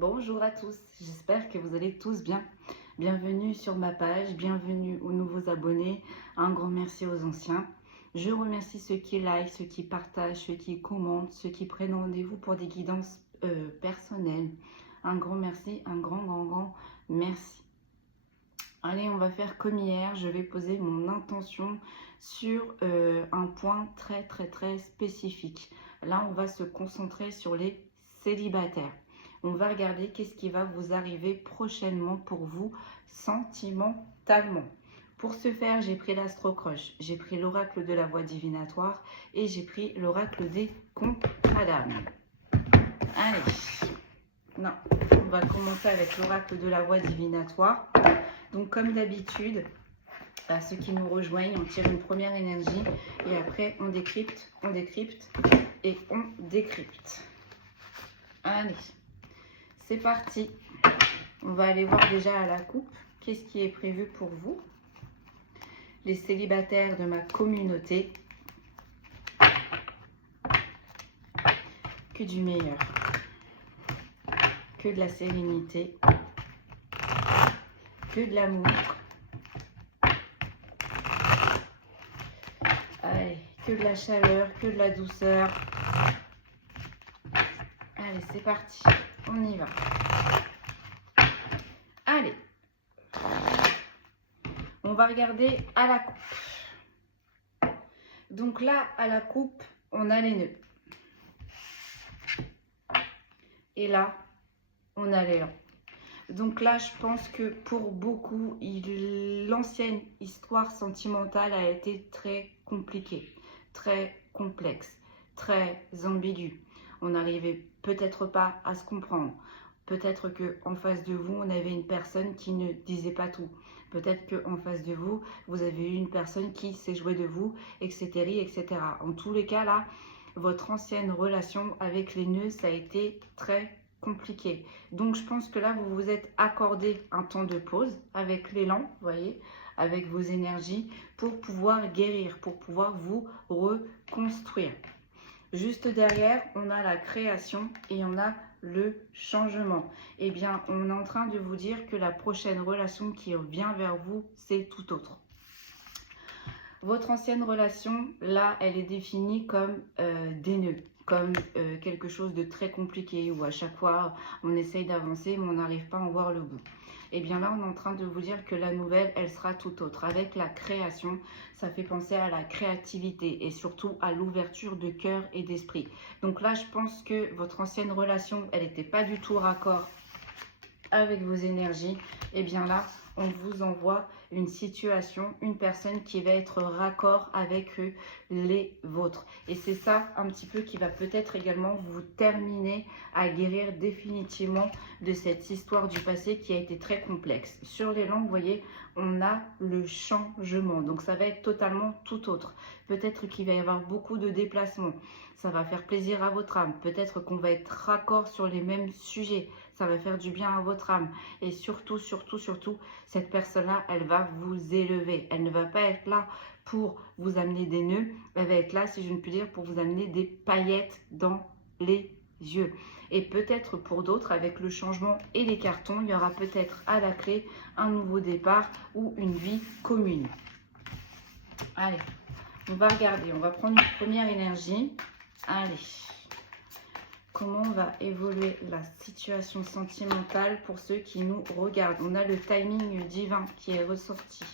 Bonjour à tous, j'espère que vous allez tous bien. Bienvenue sur ma page, bienvenue aux nouveaux abonnés, un grand merci aux anciens. Je remercie ceux qui like, ceux qui partagent, ceux qui commentent, ceux qui prennent rendez-vous pour des guidances personnelles. Un grand merci, un grand merci. Allez, on va faire comme hier, je vais poser mon intention sur un point très spécifique. Là, on va se concentrer sur les célibataires. On va regarder qu'est-ce qui va vous arriver prochainement pour vous sentimentalement. Pour ce faire, j'ai pris l'Astro-Crush, j'ai pris l'oracle de la voix divinatoire et j'ai pris l'oracle des contradames. Allez, non, on va commencer avec l'oracle de la voix divinatoire. Donc comme d'habitude, à ceux qui nous rejoignent, on tire une première énergie et après on décrypte et on décrypte. Allez, c'est parti. On va aller voir déjà à la coupe qu'est-ce qui est prévu pour vous, les célibataires de ma communauté. Que du meilleur, que de la sérénité, que de l'amour. Allez, que de la chaleur, que de la douceur. Allez, c'est parti, on y va. Allez, on va regarder à la coupe. Donc là, à la coupe, on a les nœuds. Et là, on a l'élan. Donc là, je pense que pour beaucoup, l'ancienne histoire sentimentale a été très compliquée, très complexe, très ambiguë. On n'arrivait peut-être pas à se comprendre. Peut-être qu'en face de vous, on avait une personne qui ne disait pas tout. Peut-être qu'en face de vous, vous avez eu une personne qui s'est jouée de vous, etc. En tous les cas, là, votre ancienne relation avec les nœuds, ça a été très compliqué. Donc, je pense que là, vous vous êtes accordé un temps de pause avec l'élan, vous voyez, avec vos énergies, pour pouvoir guérir, pour pouvoir vous reconstruire. Juste derrière, on a la création et on a le changement. Eh bien, on est en train de vous dire que la prochaine relation qui vient vers vous, c'est tout autre. Votre ancienne relation, là, elle est définie comme des nœuds, comme quelque chose de très compliqué, où à chaque fois, on essaye d'avancer, mais on n'arrive pas à en voir le bout. Et bien là, on est en train de vous dire que la nouvelle, elle sera tout autre. Avec la création, ça fait penser à la créativité et surtout à l'ouverture de cœur et d'esprit. Donc là, je pense que votre ancienne relation, elle n'était pas du tout raccord avec vos énergies. Et bien là, on vous envoie une situation, une personne qui va être raccord avec les vôtres. Et c'est ça un petit peu qui va peut-être également vous terminer à guérir définitivement de cette histoire du passé qui a été très complexe. Sur les langues, vous voyez, on a le changement. Donc ça va être totalement tout autre. Peut-être qu'il va y avoir beaucoup de déplacements. Ça va faire plaisir à votre âme. Peut-être qu'on va être raccord sur les mêmes sujets. Ça va faire du bien à votre âme. Et surtout, cette personne-là, elle va vous élever. Elle ne va pas être là pour vous amener des nœuds. Elle va être là, si je ne puis dire, pour vous amener des paillettes dans les yeux. Et peut-être pour d'autres, avec le changement et les cartons, il y aura peut-être à la clé un nouveau départ ou une vie commune. Allez, on va regarder. On va prendre une première énergie. Allez. Comment va évoluer la situation sentimentale pour ceux qui nous regardent. On a le timing divin qui est ressorti.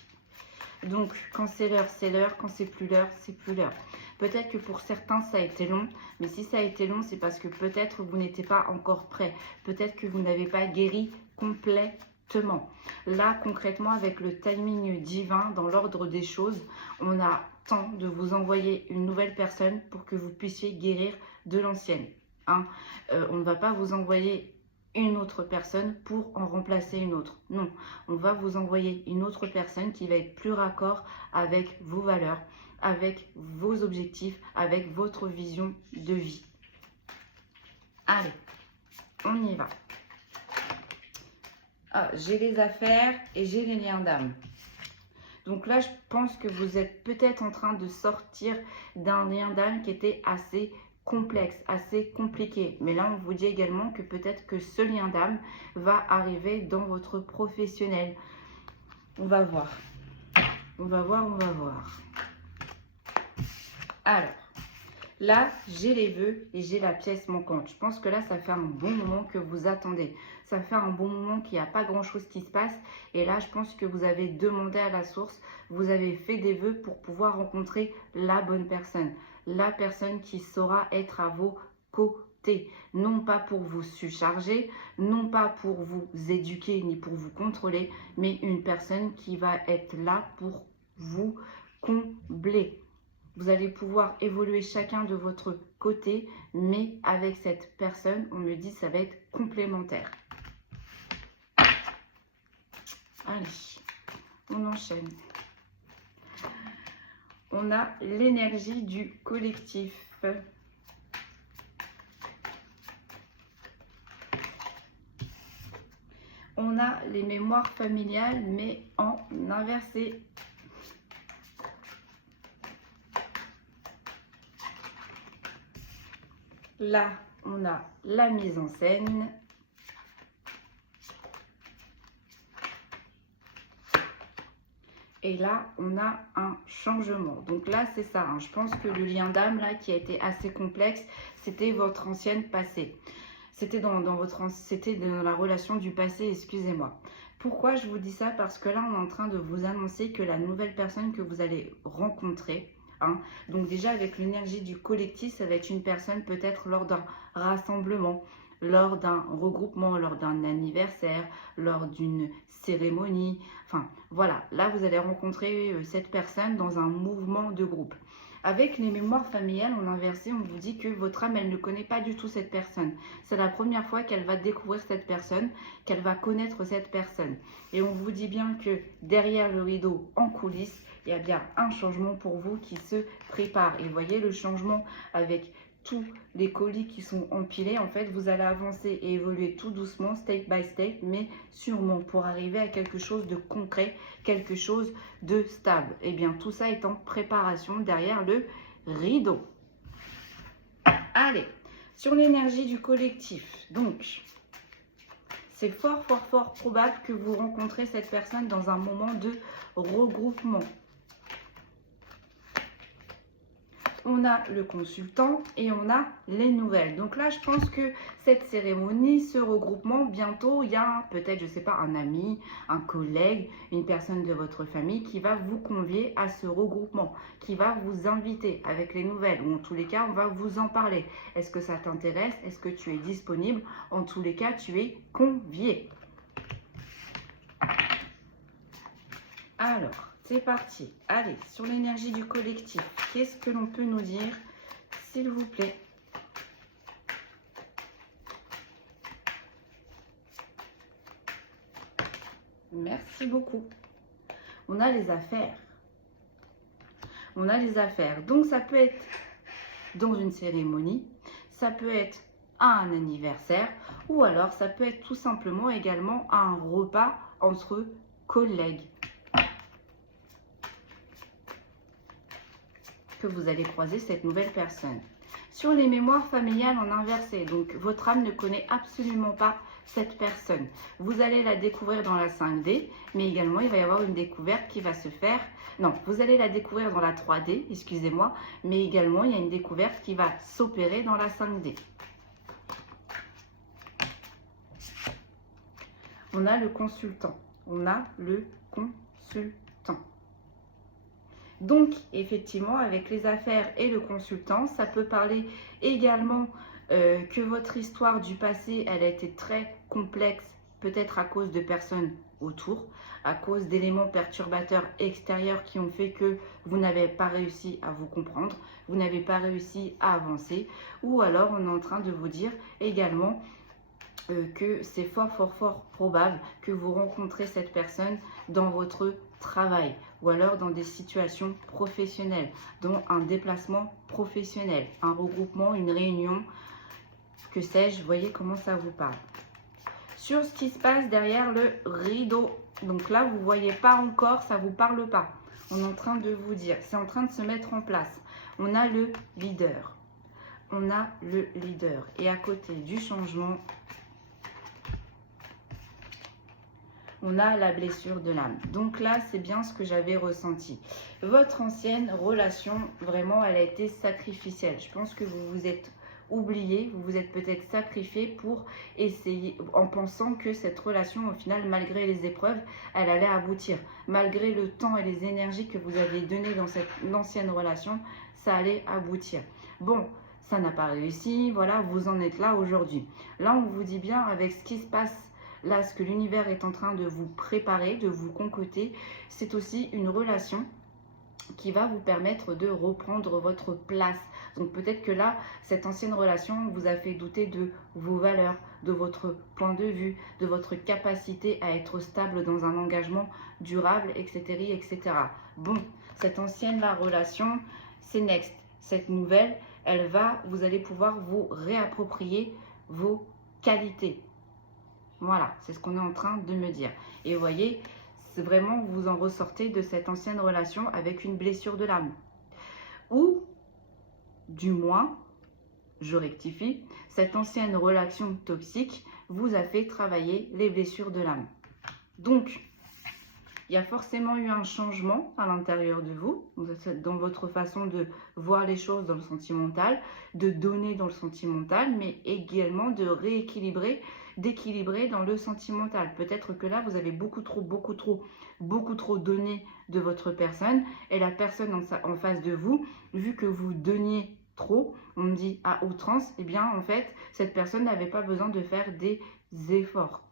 Donc, quand c'est l'heure, quand c'est plus l'heure, c'est plus l'heure. Peut-être que pour certains, ça a été long, mais si ça a été long, c'est parce que peut-être vous n'étiez pas encore prêt. Peut-être que vous n'avez pas guéri complètement. Là, concrètement, avec le timing divin, dans l'ordre des choses, on a temps de vous envoyer une nouvelle personne pour que vous puissiez guérir de l'ancienne. On ne va pas vous envoyer une autre personne pour en remplacer une autre. Non, on va vous envoyer une autre personne qui va être plus raccord avec vos valeurs, avec vos objectifs, avec votre vision de vie. Allez, on y va. J'ai les affaires et j'ai les liens d'âme. Donc là, je pense que vous êtes peut-être en train de sortir d'un lien d'âme qui était assez complexe, assez compliqué. Mais là, on vous dit également que peut-être que ce lien d'âme va arriver dans votre professionnel. On va voir. On va voir, on va voir. Alors, là, j'ai les vœux et j'ai la pièce manquante. Je pense que là, ça fait un bon moment que vous attendez. Ça fait un bon moment qu'il n'y a pas grand-chose qui se passe. Et là, je pense que vous avez demandé à la source, vous avez fait des vœux pour pouvoir rencontrer la bonne personne. La personne qui saura être à vos côtés. Non pas pour vous surcharger, non pas pour vous éduquer ni pour vous contrôler, mais une personne qui va être là pour vous combler. Vous allez pouvoir évoluer chacun de votre côté, mais avec cette personne, on me dit ça va être complémentaire. Allez, on enchaîne. On a l'énergie du collectif. On a les mémoires familiales, mais en inversé. Là, on a la mise en scène. Et là, on a un changement. Donc là, c'est ça. Hein. Je pense que le lien d'âme, là, qui a été assez complexe, c'était votre ancienne passé. C'était dans la relation du passé, excusez-moi. Pourquoi je vous dis ça? Parce que là, on est en train de vous annoncer que la nouvelle personne que vous allez rencontrer, hein, donc déjà avec l'énergie du collectif, ça va être une personne peut-être lors d'un rassemblement, lors d'un regroupement, lors d'un anniversaire, lors d'une cérémonie. Enfin, voilà, là, vous allez rencontrer cette personne dans un mouvement de groupe. Avec les mémoires familiales en inversé, on vous dit que votre âme, elle ne connaît pas du tout cette personne. C'est la première fois qu'elle va découvrir cette personne, qu'elle va connaître cette personne. Et on vous dit bien que derrière le rideau, en coulisses, il y a bien un changement pour vous qui se prépare. Et voyez le changement avec tous les colis qui sont empilés. En fait, vous allez avancer et évoluer tout doucement, step by step, mais sûrement pour arriver à quelque chose de concret, quelque chose de stable. Et bien, tout ça est en préparation derrière le rideau. Allez, sur l'énergie du collectif. Donc, c'est fort, fort, fort probable que vous rencontrez cette personne dans un moment de regroupement. On a le consultant et on a les nouvelles. Donc là, je pense que cette cérémonie, ce regroupement, bientôt, il y a peut-être, je ne sais pas, un ami, un collègue, une personne de votre famille qui va vous convier à ce regroupement, qui va vous inviter avec les nouvelles, ou en tous les cas, on va vous en parler. Est-ce que ça t'intéresse? Est-ce que tu es disponible? En tous les cas, tu es convié. Alors, c'est parti. Allez, sur l'énergie du collectif, qu'est-ce que l'on peut nous dire, s'il vous plaît? Merci beaucoup. On a les affaires. On a les affaires. Donc, ça peut être dans une cérémonie, ça peut être à un anniversaire, ou alors ça peut être tout simplement également à un repas entre collègues. Que vous allez croiser cette nouvelle personne. Sur les mémoires familiales en inversé, donc votre âme ne connaît absolument pas cette personne. Vous allez la découvrir dans la 5D, mais également il va y avoir une découverte qui va se faire. Non, vous allez la découvrir dans la 3D, excusez-moi, mais également il y a une découverte qui va s'opérer dans la 5D. On a le consultant. On a le consultant. Donc, effectivement, avec les affaires et le consultant, ça peut parler également que votre histoire du passé, elle a été très complexe, peut-être à cause de personnes autour, à cause d'éléments perturbateurs extérieurs qui ont fait que vous n'avez pas réussi à vous comprendre, vous n'avez pas réussi à avancer, ou alors on est en train de vous dire également que c'est fort, fort, fort probable que vous rencontrez cette personne dans votre travail ou alors dans des situations professionnelles, dont un déplacement professionnel, un regroupement, une réunion, que sais-je, voyez comment ça vous parle. Sur ce qui se passe derrière le rideau, donc là vous ne voyez pas encore, ça ne vous parle pas. On est en train de vous dire, c'est en train de se mettre en place. On a le leader. on a le leader. Et à côté du changement, on a la blessure de l'âme. Donc là, c'est bien ce que j'avais ressenti. Votre ancienne relation, vraiment, elle a été sacrificielle. Je pense que vous vous êtes oublié, vous vous êtes peut-être sacrifié pour essayer, en pensant que cette relation, au final, malgré les épreuves, elle allait aboutir. Malgré le temps et les énergies que vous avez données dans cette ancienne relation, ça allait aboutir. Bon, ça n'a pas réussi, voilà, vous en êtes là aujourd'hui. Là, on vous dit bien, avec ce qui se passe là, ce que l'univers est en train de vous préparer, de vous concocter, c'est aussi une relation qui va vous permettre de reprendre votre place. Donc peut-être que là, cette ancienne relation vous a fait douter de vos valeurs, de votre point de vue, de votre capacité à être stable dans un engagement durable, etc. etc. Bon, cette ancienne relation, c'est next. Cette nouvelle, vous allez pouvoir vous réapproprier vos qualités. Voilà, c'est ce qu'on est en train de me dire. Et vous voyez, c'est vraiment, vous en ressortez de cette ancienne relation avec une blessure de l'âme. Ou, du moins, je rectifie, cette ancienne relation toxique vous a fait travailler les blessures de l'âme. Donc, il y a forcément eu un changement à l'intérieur de vous, dans votre façon de voir les choses dans le sentimental, de donner dans le sentimental, mais également de rééquilibrer, d'équilibrer dans le sentimental. Peut-être que là, vous avez beaucoup trop donné de votre personne, et la personne en face de vous, vu que vous donniez trop, on me dit à outrance, eh bien en fait, cette personne n'avait pas besoin de faire des efforts.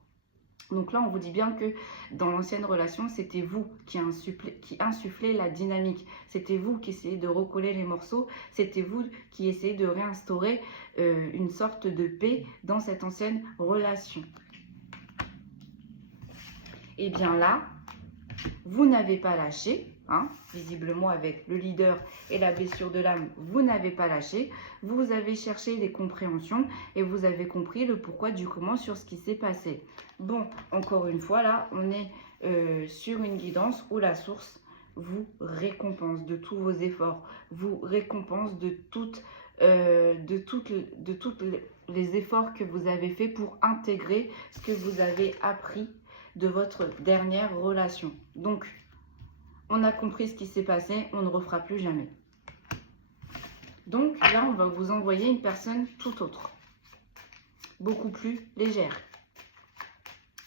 Donc là, on vous dit bien que dans l'ancienne relation, c'était vous qui insufflez la dynamique. C'était vous qui essayez de recoller les morceaux. C'était vous qui essayez de réinstaurer une sorte de paix dans cette ancienne relation. Et bien là, vous n'avez pas lâché. Hein, visiblement avec le leader et la blessure de l'âme, vous n'avez pas lâché, vous avez cherché des compréhensions et vous avez compris le pourquoi du comment sur ce qui s'est passé. Bon, encore une fois là, on est sur une guidance où la source vous récompense de tous vos efforts, vous récompense de toutes les efforts que vous avez fait pour intégrer ce que vous avez appris de votre dernière relation. Donc, on a compris ce qui s'est passé, on ne refera plus jamais. Donc là, on va vous envoyer une personne tout autre, beaucoup plus légère.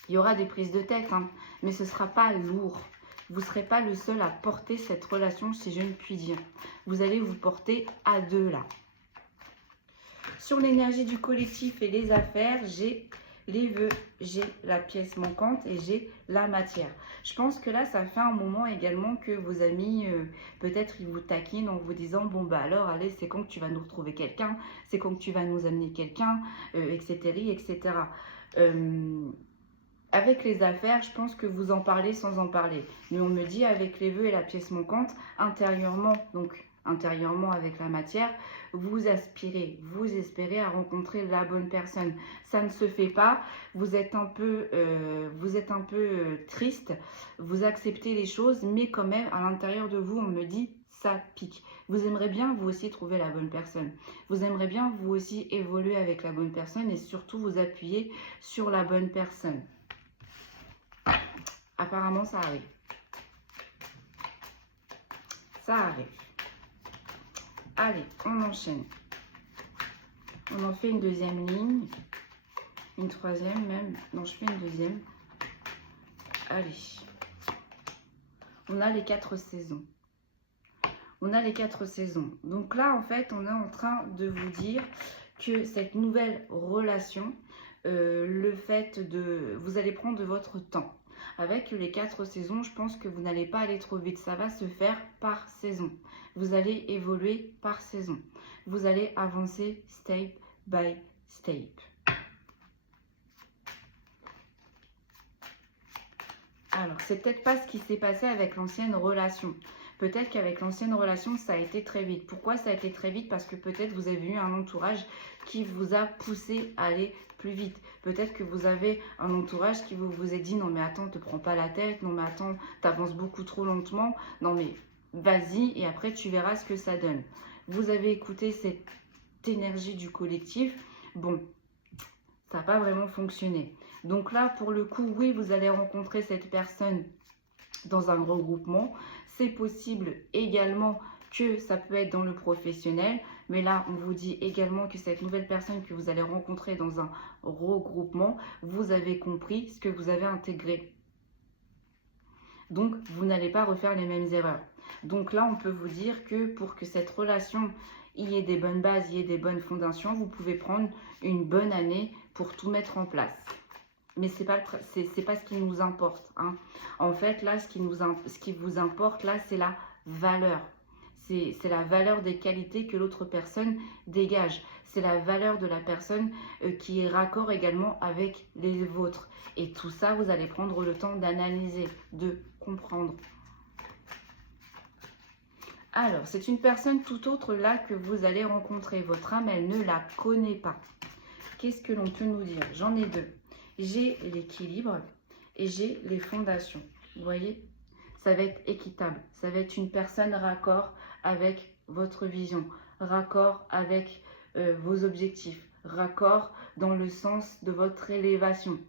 Il y aura des prises de tête, hein, mais ce ne sera pas lourd. Vous ne serez pas le seul à porter cette relation, si je ne puis dire. Vous allez vous porter à deux là. Sur l'énergie du collectif et les affaires, j'ai les vœux, j'ai la pièce manquante et j'ai la matière. Je pense que là, ça fait un moment également que vos amis, peut-être ils vous taquinent en vous disant, bon bah alors, allez, c'est quand que tu vas nous retrouver quelqu'un, c'est quand que tu vas nous amener quelqu'un, etc. etc. Avec les affaires, je pense que vous en parlez sans en parler. Mais on me dit avec les vœux et la pièce manquante, intérieurement, donc intérieurement avec la matière, vous aspirez, vous espérez à rencontrer la bonne personne. Ça ne se fait pas, vous êtes un peu triste, vous acceptez les choses, mais quand même à l'intérieur de vous, on me dit ça pique. Vous aimeriez bien vous aussi trouver la bonne personne. Vous aimeriez bien vous aussi évoluer avec la bonne personne et surtout vous appuyer sur la bonne personne. Apparemment, ça arrive. Ça arrive. Allez, on enchaîne. On en fait une deuxième ligne. Une troisième même. Non, je fais une deuxième. Allez. On a les 4 saisons. On a les 4 saisons. Donc là, en fait, on est en train de vous dire que cette nouvelle relation, le fait de... Vous allez prendre votre temps. Avec les 4 saisons, je pense que vous n'allez pas aller trop vite. Ça va se faire par saison. Vous allez évoluer par saison. Vous allez avancer step by step. Alors, c'est peut-être pas ce qui s'est passé avec l'ancienne relation. Peut-être qu'avec l'ancienne relation, ça a été très vite. Pourquoi ça a été très vite? Parce que peut-être vous avez eu un entourage qui vous a poussé à aller plus vite. Peut-être que vous avez un entourage qui vous a dit « Non mais attends, te prends pas la tête. Non mais attends, t'avances beaucoup trop lentement. Non mais vas-y et après tu verras ce que ça donne. » Vous avez écouté énergie du collectif, bon, ça n'a pas vraiment fonctionné. Donc là, pour le coup, oui, vous allez rencontrer cette personne dans un regroupement. C'est possible également que ça peut être dans le professionnel, mais là, on vous dit également que cette nouvelle personne que vous allez rencontrer dans un regroupement, vous avez compris ce que vous avez intégré. Donc, vous n'allez pas refaire les mêmes erreurs. Donc là, on peut vous dire que pour que cette relation il y ait des bonnes bases, il y ait des bonnes fondations, vous pouvez prendre une bonne année pour tout mettre en place. Mais ce n'est pas ce qui nous importe. Hein. En fait, là, ce qui vous importe, là, c'est la valeur. C'est la valeur des qualités que l'autre personne dégage. C'est la valeur de la personne qui est raccord également avec les vôtres. Et tout ça, vous allez prendre le temps d'analyser, de comprendre. Alors, c'est une personne tout autre là que vous allez rencontrer. Votre âme, elle ne la connaît pas. Qu'est-ce que l'on peut nous dire? J'en ai deux. J'ai l'équilibre et j'ai les fondations. Vous voyez? Ça va être équitable. Ça va être une personne raccord avec votre vision, raccord avec vos objectifs, raccord dans le sens de votre élévation.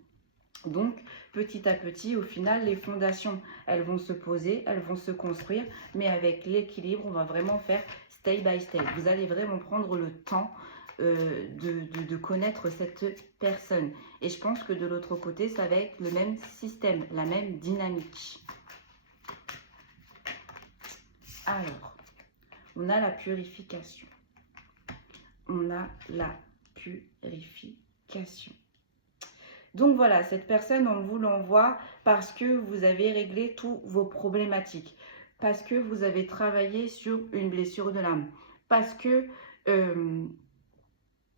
Donc, petit à petit, au final, les fondations, elles vont se poser, elles vont se construire, mais avec l'équilibre, on va vraiment faire step by step. Vous allez vraiment prendre le temps de connaître cette personne. Et je pense que de l'autre côté, ça va être le même système, la même dynamique. Alors, on a la purification. On a la purification. Donc voilà, cette personne, on vous l'envoie parce que vous avez réglé tous vos problématiques, parce que vous avez travaillé sur une blessure de l'âme, parce que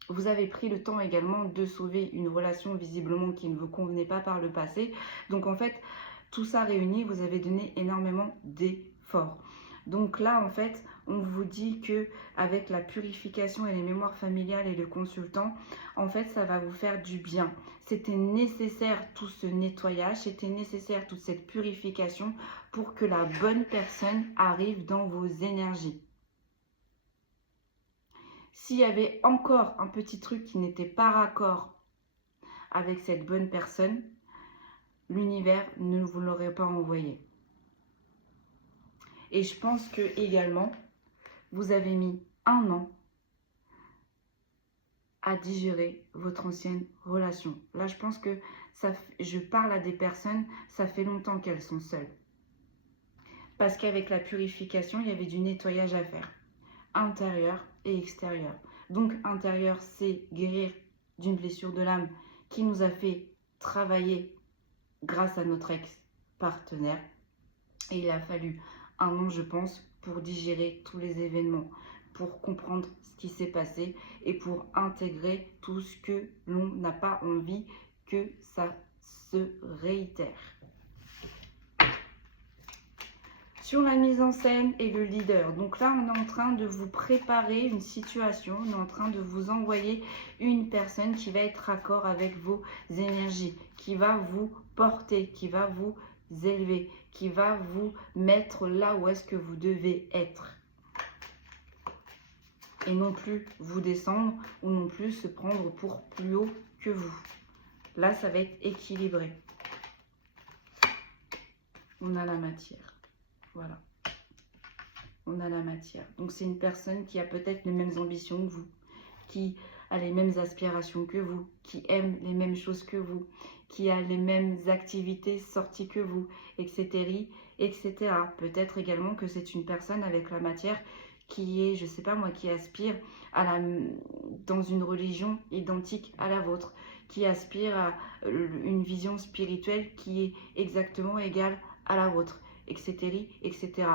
vous avez pris le temps également de sauver une relation visiblement qui ne vous convenait pas par le passé. Donc en fait, tout ça réuni, vous avez donné énormément d'efforts. Donc là, en fait, on vous dit que avec la purification et les mémoires familiales et le consultant, en fait, ça va vous faire du bien. C'était nécessaire tout ce nettoyage, c'était nécessaire toute cette purification pour que la bonne personne arrive dans vos énergies. S'il y avait encore un petit truc qui n'était pas raccord avec cette bonne personne, l'univers ne vous l'aurait pas envoyé. Et je pense que également, vous avez mis 1 an à digérer votre ancienne relation. Là, je pense que je parle à des personnes, ça fait longtemps qu'elles sont seules. Parce qu'avec la purification, il y avait du nettoyage à faire. Intérieur et extérieur. Donc, intérieur, c'est guérir d'une blessure de l'âme qui nous a fait travailler grâce à notre ex-partenaire. Et il a fallu 1 an, je pense, pour digérer tous les événements, pour comprendre ce qui s'est passé et pour intégrer tout ce que l'on n'a pas envie que ça se réitère. Sur la mise en scène et le leader. Donc là, on est en train de vous préparer une situation, on est en train de vous envoyer une personne qui va être raccord avec vos énergies, qui va vous porter, qui va vous élever, qui va vous mettre là où est-ce que vous devez être. Et non plus vous descendre ou non plus se prendre pour plus haut que vous. Là, ça va être équilibré. On a la matière. Voilà. On a la matière. Donc, c'est une personne qui a peut-être les mêmes ambitions que vous, qui a les mêmes aspirations que vous, qui aime les mêmes choses que vous, qui a les mêmes activités sorties que vous, etc. etc. Peut-être également que c'est une personne avec la matière qui est, je sais pas moi, qui aspire dans une religion identique à la vôtre, qui aspire à une vision spirituelle qui est exactement égale à la vôtre, etc. etc.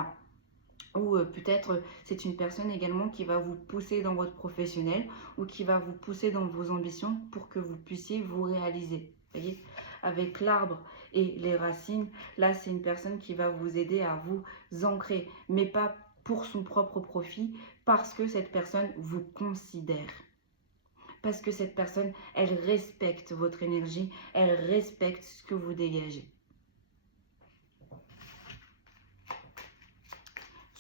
Ou peut-être c'est une personne également qui va vous pousser dans votre professionnel ou qui va vous pousser dans vos ambitions pour que vous puissiez vous réaliser. Vous voyez, avec l'arbre et les racines, là c'est une personne qui va vous aider à vous ancrer, mais pas pour son propre profit, parce que cette personne vous considère. Parce que cette personne, elle respecte votre énergie, elle respecte ce que vous dégagez.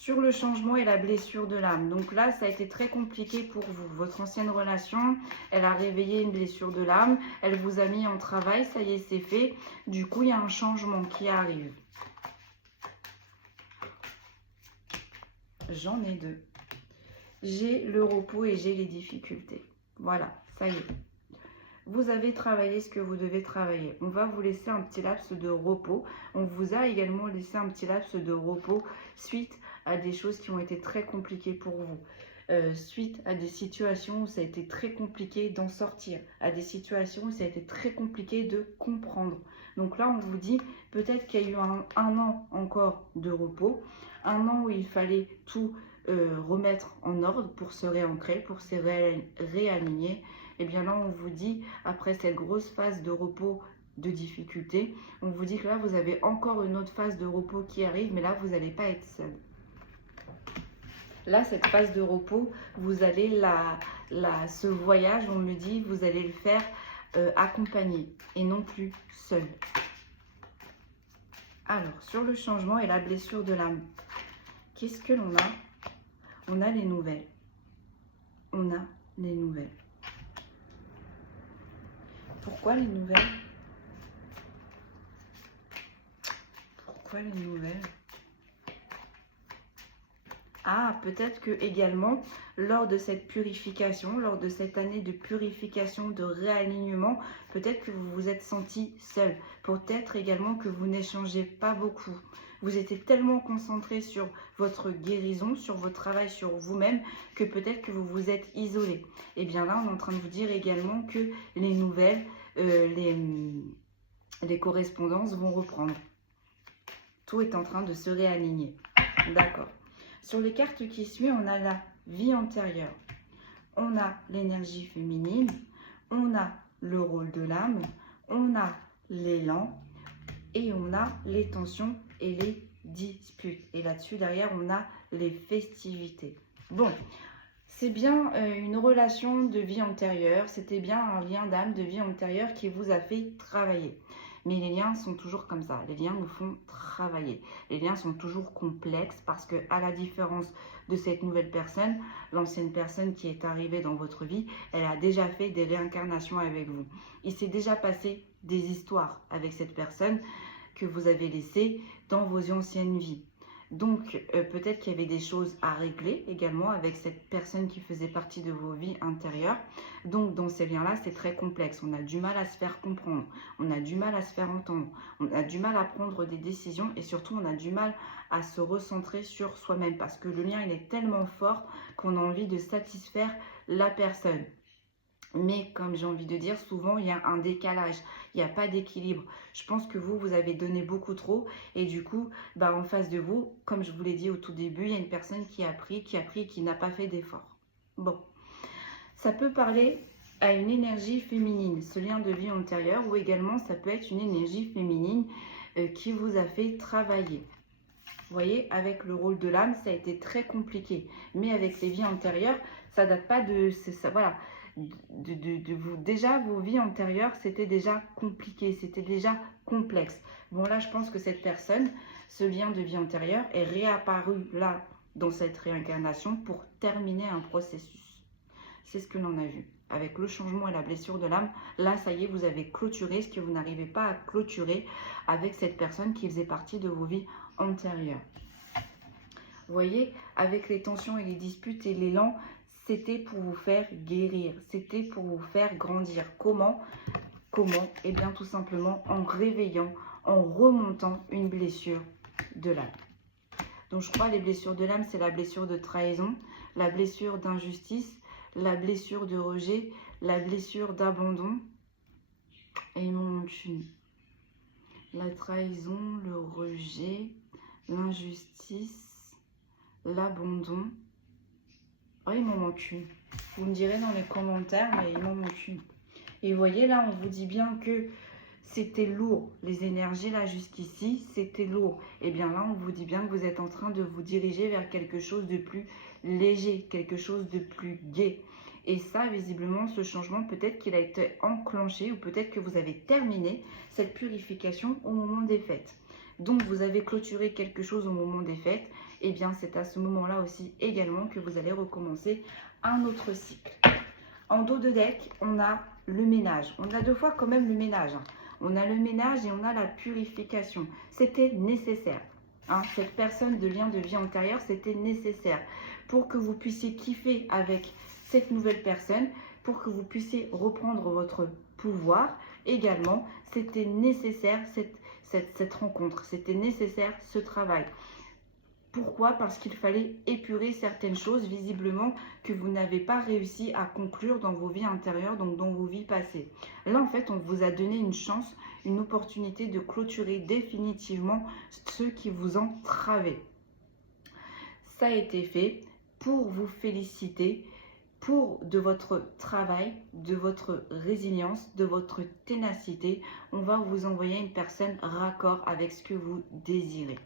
Sur le changement et la blessure de l'âme. Donc là, ça a été très compliqué pour vous. Votre ancienne relation, elle a réveillé une blessure de l'âme. Elle vous a mis en travail. Ça y est, c'est fait. Du coup, il y a un changement qui arrive. J'en ai deux. J'ai le repos et j'ai les difficultés. Voilà, ça y est. Vous avez travaillé ce que vous devez travailler. On va vous laisser un petit laps de repos. On vous a également laissé un petit laps de repos suite à des choses qui ont été très compliquées pour vous. Suite à des situations où ça a été très compliqué d'en sortir. À des situations où ça a été très compliqué de comprendre. Donc là, on vous dit peut-être qu'il y a eu un an encore de repos. Un an où il fallait tout remettre en ordre pour se réancrer, pour se réaligner. Et bien là, on vous dit, après cette grosse phase de repos, de difficulté, on vous dit que là, vous avez encore une autre phase de repos qui arrive, mais là, vous n'allez pas être seul. Là, cette phase de repos, vous allez ce voyage, on me dit, vous allez le faire accompagné et non plus seul. Alors, sur le changement et la blessure de l'âme, qu'est-ce que l'on a? On a les nouvelles. On a les nouvelles. Pourquoi les nouvelles? Pourquoi les nouvelles? Ah, peut-être que également, lors de cette purification, lors de cette année de purification, de réalignement, peut-être que vous vous êtes senti seul. Peut-être également que vous n'échangez pas beaucoup. Vous étiez tellement concentré sur votre guérison, sur votre travail, sur vous-même, que peut-être que vous vous êtes isolé. Et bien là, on est en train de vous dire également que les nouvelles, les correspondances vont reprendre. Tout est en train de se réaligner. D'accord. Sur les cartes qui suivent, on a la vie antérieure. On a l'énergie féminine. On a le rôle de l'âme. On a l'élan. Et on a les tensions et les disputes. Et là-dessus, derrière, on a les festivités. Bon, c'est bien une relation de vie antérieure. C'était bien un lien d'âme de vie antérieure qui vous a fait travailler. Mais les liens sont toujours comme ça. Les liens nous font travailler. Les liens sont toujours complexes parce que, à la différence de cette nouvelle personne, l'ancienne personne qui est arrivée dans votre vie, elle a déjà fait des réincarnations avec vous. Il s'est déjà passé des histoires avec cette personne que vous avez laissée dans vos anciennes vies. Donc, peut-être qu'il y avait des choses à régler également avec cette personne qui faisait partie de vos vies intérieures. Donc, dans ces liens-là, c'est très complexe. On a du mal à se faire comprendre. On a du mal à se faire entendre. On a du mal à prendre des décisions. Et surtout, on a du mal à se recentrer sur soi-même. Parce que le lien, il est tellement fort qu'on a envie de satisfaire la personne. Mais comme j'ai envie de dire, souvent il y a un décalage, il n'y a pas d'équilibre. Je pense que vous avez donné beaucoup trop et du coup, en face de vous, comme je vous l'ai dit au tout début, il y a une personne qui a pris et qui n'a pas fait d'effort. Bon, ça peut parler à une énergie féminine, ce lien de vie antérieure, ou également ça peut être une énergie féminine qui vous a fait travailler. Vous voyez, avec le rôle de l'âme, ça a été très compliqué. Mais avec les vies antérieures, ça date pas de... voilà. Déjà, vos vies antérieures, c'était déjà compliqué, c'était déjà complexe. Bon, là, je pense que cette personne, ce lien de vie antérieure, est réapparu là, dans cette réincarnation, pour terminer un processus. C'est ce que l'on a vu. Avec le changement et la blessure de l'âme, là, ça y est, vous avez clôturé ce que vous n'arrivez pas à clôturer avec cette personne qui faisait partie de vos vies antérieures. Vous voyez, avec les tensions et les disputes et l'élan, c'était pour vous faire guérir, c'était pour vous faire grandir. Comment? Eh bien, tout simplement en réveillant, en remontant une blessure de l'âme. Donc, je crois que les blessures de l'âme, c'est la blessure de trahison, la blessure d'injustice, la blessure de rejet, la blessure d'abandon. Et il m'en manque une. La trahison, le rejet, l'injustice, l'abandon. Oh, il m'en manque une. Vous me direz dans les commentaires, mais il m'en manque une. Et vous voyez, là, on vous dit bien que c'était lourd. Les énergies, là, jusqu'ici, c'était lourd. Et bien là, on vous dit bien que vous êtes en train de vous diriger vers quelque chose de plus léger, quelque chose de plus gai. Et ça, visiblement, ce changement, peut-être qu'il a été enclenché ou peut-être que vous avez terminé cette purification au moment des fêtes. donc vous avez clôturé quelque chose au moment des fêtes, et bien c'est à ce moment-là aussi également que vous allez recommencer un autre cycle. En dos de deck, on a le ménage. On a deux fois quand même le ménage. On a le ménage et on a la purification. C'était nécessaire. Cette personne de lien de vie antérieur, c'était nécessaire pour que vous puissiez kiffer avec cette nouvelle personne, pour que vous puissiez reprendre votre pouvoir. Également, c'était nécessaire cette rencontre, c'était nécessaire ce travail. Pourquoi? Parce qu'il fallait épurer certaines choses visiblement que vous n'avez pas réussi à conclure dans vos vies intérieures, donc dans vos vies passées. Là, en fait, on vous a donné une chance, une opportunité de clôturer définitivement ce qui vous entravait. Ça a été fait pour vous féliciter pour de votre travail, de votre résilience, de votre ténacité. On va vous envoyer une personne raccord avec ce que vous désirez.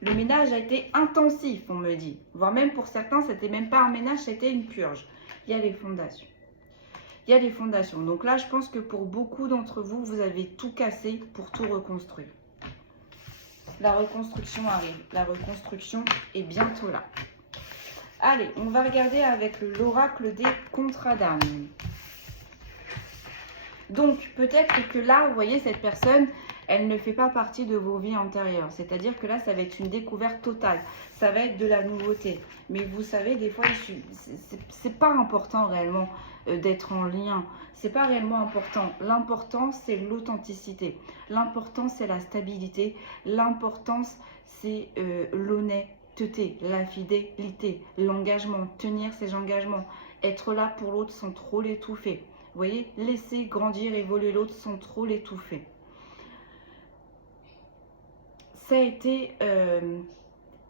Le ménage a été intensif, on me dit. Voire même pour certains, c'était même pas un ménage, c'était une purge. Il y a les fondations. Il y a les fondations. Donc là, je pense que pour beaucoup d'entre vous, vous avez tout cassé pour tout reconstruire. La reconstruction arrive. La reconstruction est bientôt là. Allez, on va regarder avec l'oracle des contrats d'âme. Donc, peut-être que là, vous voyez, cette personne, elle ne fait pas partie de vos vies antérieures. C'est-à-dire que là, ça va être une découverte totale. Ça va être de la nouveauté. Mais vous savez, des fois, c'est pas important réellement d'être en lien. C'est pas réellement important. L'important, c'est l'authenticité. L'important, c'est la stabilité. L'important, c'est l'honnêteté, la fidélité, l'engagement, tenir ses engagements, être là pour l'autre sans trop l'étouffer. Vous voyez, laisser grandir, évoluer l'autre sans trop l'étouffer. Ça a été,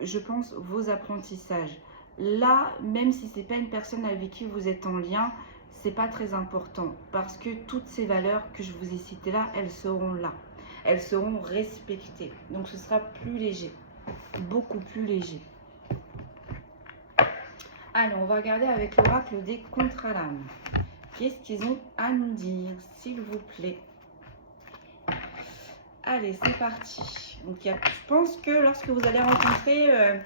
je pense, vos apprentissages. Là, même si ce n'est pas une personne avec qui vous êtes en lien, ce n'est pas très important. Parce que toutes ces valeurs que je vous ai citées là, elles seront là. Elles seront respectées. Donc, ce sera plus léger. Beaucoup plus léger. Allez, on va regarder avec l'oracle des contrats d'âme. Qu'est-ce qu'ils ont à nous dire, s'il vous plaît? Allez, c'est parti. Donc, je pense que lorsque vous allez rencontrer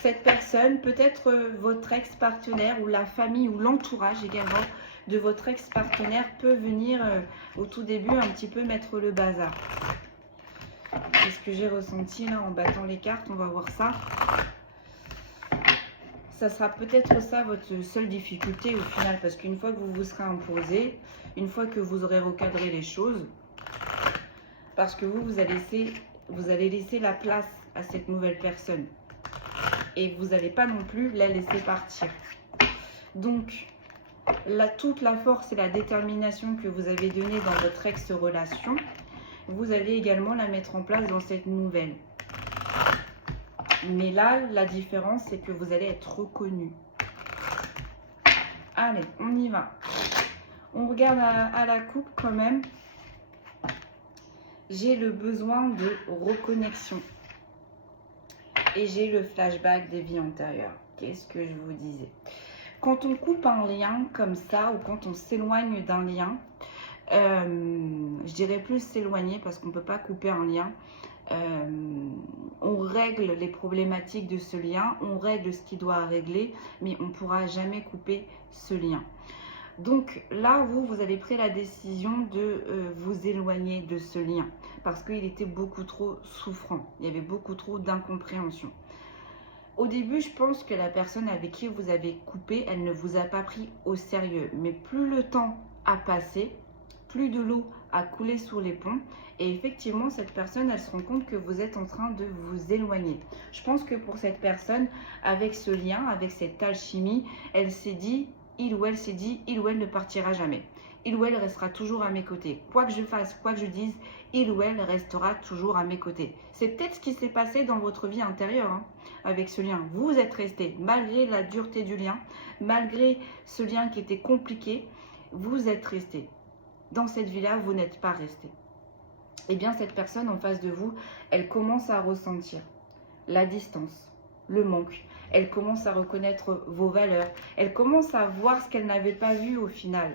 cette personne, peut-être votre ex-partenaire ou la famille ou l'entourage également de votre ex-partenaire peut venir au tout début un petit peu mettre le bazar. C'est ce que j'ai ressenti là en battant les cartes, on va voir ça. Ça sera peut-être ça votre seule difficulté au final, parce qu'une fois que vous vous serez imposé, une fois que vous aurez recadré les choses, parce que vous allez laisser la place à cette nouvelle personne. Et vous n'allez pas non plus la laisser partir. Donc, toute la force et la détermination que vous avez donnée dans votre ex-relation, vous allez également la mettre en place dans cette nouvelle. Mais là, la différence, c'est que vous allez être reconnu. Allez, on y va. On regarde à la coupe quand même. J'ai le besoin de reconnexion. Et j'ai le flashback des vies antérieures. Qu'est-ce que je vous disais? Quand on coupe un lien comme ça, ou quand on s'éloigne d'un lien, je dirais plus s'éloigner parce qu'on ne peut pas couper un lien. On règle les problématiques de ce lien, on règle ce qui doit régler, mais on ne pourra jamais couper ce lien. Donc là, vous avez pris la décision de vous éloigner de ce lien parce qu'il était beaucoup trop souffrant, il y avait beaucoup trop d'incompréhension. Au début, je pense que la personne avec qui vous avez coupé, elle ne vous a pas pris au sérieux, mais plus le temps a passé, plus de l'eau a coulé sous les ponts. Et effectivement, cette personne, elle se rend compte que vous êtes en train de vous éloigner. Je pense que pour cette personne, avec ce lien, avec cette alchimie, elle s'est dit, il ou elle s'est dit, il ou elle ne partira jamais. Il ou elle restera toujours à mes côtés. Quoi que je fasse, quoi que je dise, il ou elle restera toujours à mes côtés. C'est peut-être ce qui s'est passé dans votre vie intérieure avec ce lien. Vous êtes resté, malgré la dureté du lien, malgré ce lien qui était compliqué, vous êtes resté. Dans cette vie-là, vous n'êtes pas resté. Eh bien, cette personne en face de vous, elle commence à ressentir la distance, le manque. Elle commence à reconnaître vos valeurs. Elle commence à voir ce qu'elle n'avait pas vu au final,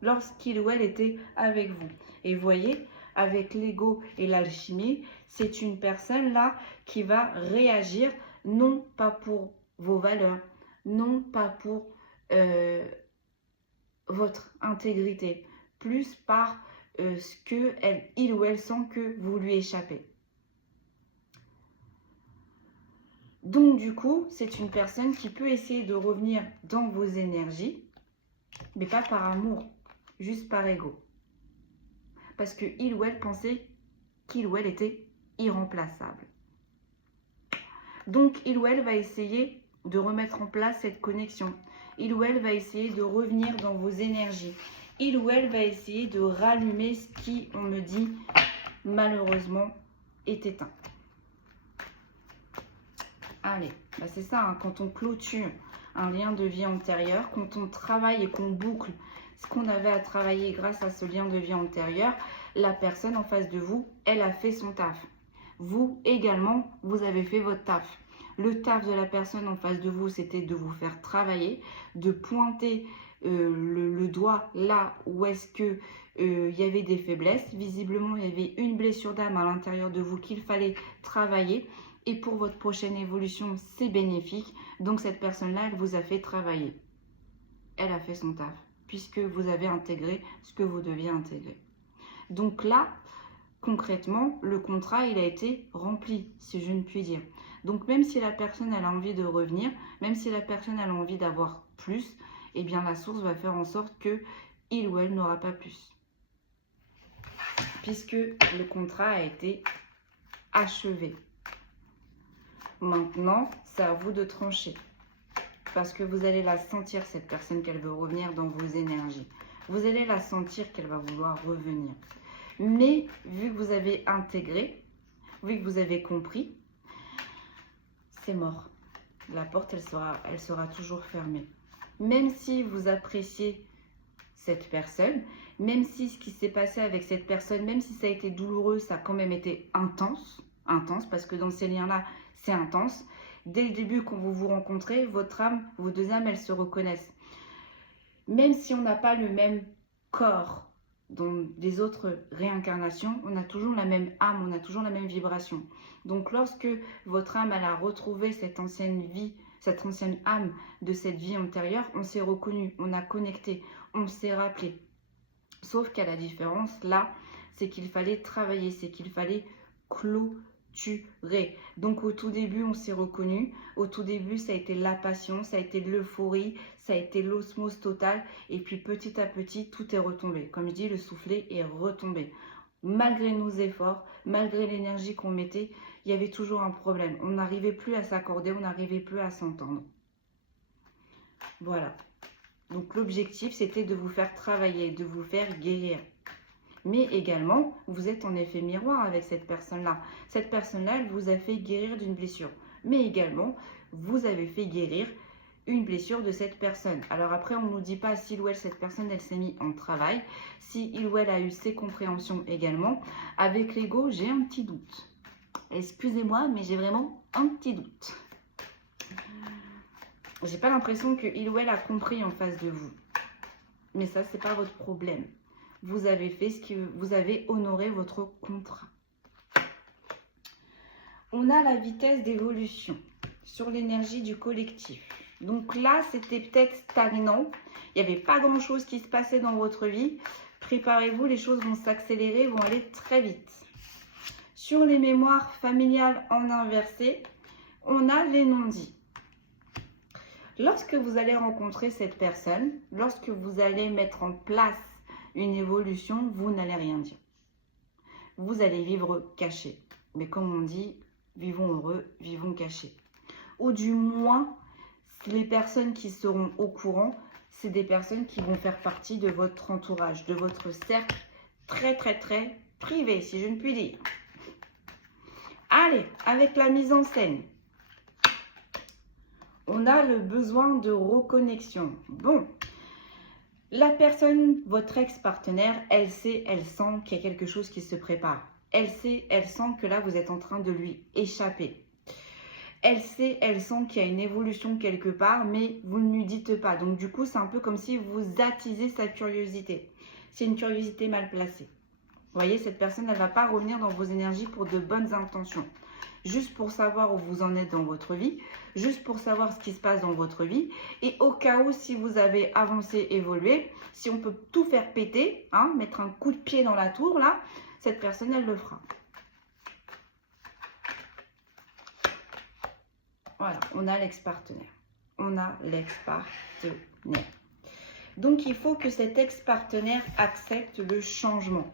lorsqu'il ou elle était avec vous. Et vous voyez, avec l'ego et l'alchimie, c'est une personne là qui va réagir non pas pour vos valeurs, non pas pour votre intégrité, plus par ce que il ou elle sent que vous lui échappez. Donc du coup, c'est une personne qui peut essayer de revenir dans vos énergies, mais pas par amour, juste par ego. Parce que il ou elle pensait qu'il ou elle était irremplaçable. Donc il ou elle va essayer de remettre en place cette connexion. Il ou elle va essayer de revenir dans vos énergies. Il ou elle va essayer de rallumer ce qui, on me dit, malheureusement, est éteint. Allez, bah c'est ça, hein, quand on clôture un lien de vie antérieur, quand on travaille et qu'on boucle ce qu'on avait à travailler grâce à ce lien de vie antérieur, la personne en face de vous, elle a fait son taf. Vous également, vous avez fait votre taf. Le taf de la personne en face de vous, c'était de vous faire travailler, de pointer le doigt là où est-ce que y avait des faiblesses. Visiblement, il y avait une blessure d'âme à l'intérieur de vous qu'il fallait travailler. Et pour votre prochaine évolution, c'est bénéfique. Donc cette personne-là, elle vous a fait travailler. Elle a fait son taf, puisque vous avez intégré ce que vous deviez intégrer. Donc là, concrètement, le contrat, il a été rempli, si je ne puis dire. Donc même si la personne, elle a envie de revenir, même si la personne, elle a envie d'avoir plus, eh bien la source va faire en sorte que il ou elle n'aura pas plus. Puisque le contrat a été achevé. Maintenant, c'est à vous de trancher. Parce que vous allez la sentir, cette personne, qu'elle veut revenir dans vos énergies. Vous allez la sentir qu'elle va vouloir revenir. Mais, vu que vous avez intégré, vu que vous avez compris, c'est mort. La porte, elle sera toujours fermée. Même si vous appréciez cette personne, même si ce qui s'est passé avec cette personne, même si ça a été douloureux, ça a quand même été intense, parce que dans ces liens-là, c'est intense. Dès le début, quand vous vous rencontrez, votre âme, vos deux âmes, elles se reconnaissent. Même si on n'a pas le même corps dans des autres réincarnations, on a toujours la même âme, on a toujours la même vibration. Donc lorsque votre âme, elle a retrouvé cette ancienne vie, cette ancienne âme de cette vie antérieure, on s'est reconnu, on a connecté, on s'est rappelé. Sauf qu'à la différence, là, c'est qu'il fallait travailler, c'est qu'il fallait clôturer. Donc au tout début, on s'est reconnu. Au tout début, ça a été la passion, ça a été de l'euphorie, ça a été l'osmose totale. Et puis petit à petit, tout est retombé. Comme je dis, le soufflet est retombé. Malgré nos efforts, malgré l'énergie qu'on mettait, il y avait toujours un problème. On n'arrivait plus à s'accorder, on n'arrivait plus à s'entendre. Voilà. Donc l'objectif, c'était de vous faire travailler, de vous faire guérir. Mais également, vous êtes en effet miroir avec cette personne-là. Cette personne-là, elle vous a fait guérir d'une blessure. Mais également, vous avez fait guérir une blessure de cette personne. Alors après, on ne nous dit pas si il ou elle, cette personne, elle s'est mise en travail. Si il ou elle a eu ses compréhensions également. Avec l'ego, j'ai un petit doute. Excusez-moi, mais j'ai vraiment un petit doute. J'ai pas l'impression que il ou elle a compris en face de vous. Mais ça, c'est pas votre problème. Vous avez fait ce que vous avez honoré votre contrat. On a la vitesse d'évolution sur l'énergie du collectif. Donc là, c'était peut-être stagnant. Il n'y avait pas grand-chose qui se passait dans votre vie. Préparez-vous, les choses vont s'accélérer, vont aller très vite. Sur les mémoires familiales en inversé, on a les non-dits. Lorsque vous allez rencontrer cette personne, lorsque vous allez mettre en place une évolution, vous n'allez rien dire. Vous allez vivre caché. Mais comme on dit, vivons heureux, vivons cachés. Ou du moins, les personnes qui seront au courant, c'est des personnes qui vont faire partie de votre entourage, de votre cercle très privé, si je ne puis dire. Allez, avec la mise en scène. On a le besoin de reconnexion. Bon, la personne, votre ex-partenaire, elle sait, elle sent qu'il y a quelque chose qui se prépare. Elle sait, elle sent que là, vous êtes en train de lui échapper. Elle sait, elle sent qu'il y a une évolution quelque part, mais vous ne lui dites pas. Donc du coup, c'est un peu comme si vous attisez sa curiosité. C'est une curiosité mal placée. Vous voyez, cette personne, elle ne va pas revenir dans vos énergies pour de bonnes intentions. Juste pour savoir où vous en êtes dans votre vie, juste pour savoir ce qui se passe dans votre vie. Et au cas où, si vous avez avancé, évolué, si on peut tout faire péter, hein, mettre un coup de pied dans la tour, là, cette personne, elle le fera. Voilà, on a l'ex-partenaire. On a l'ex-partenaire. Donc, il faut que cet ex-partenaire accepte le changement.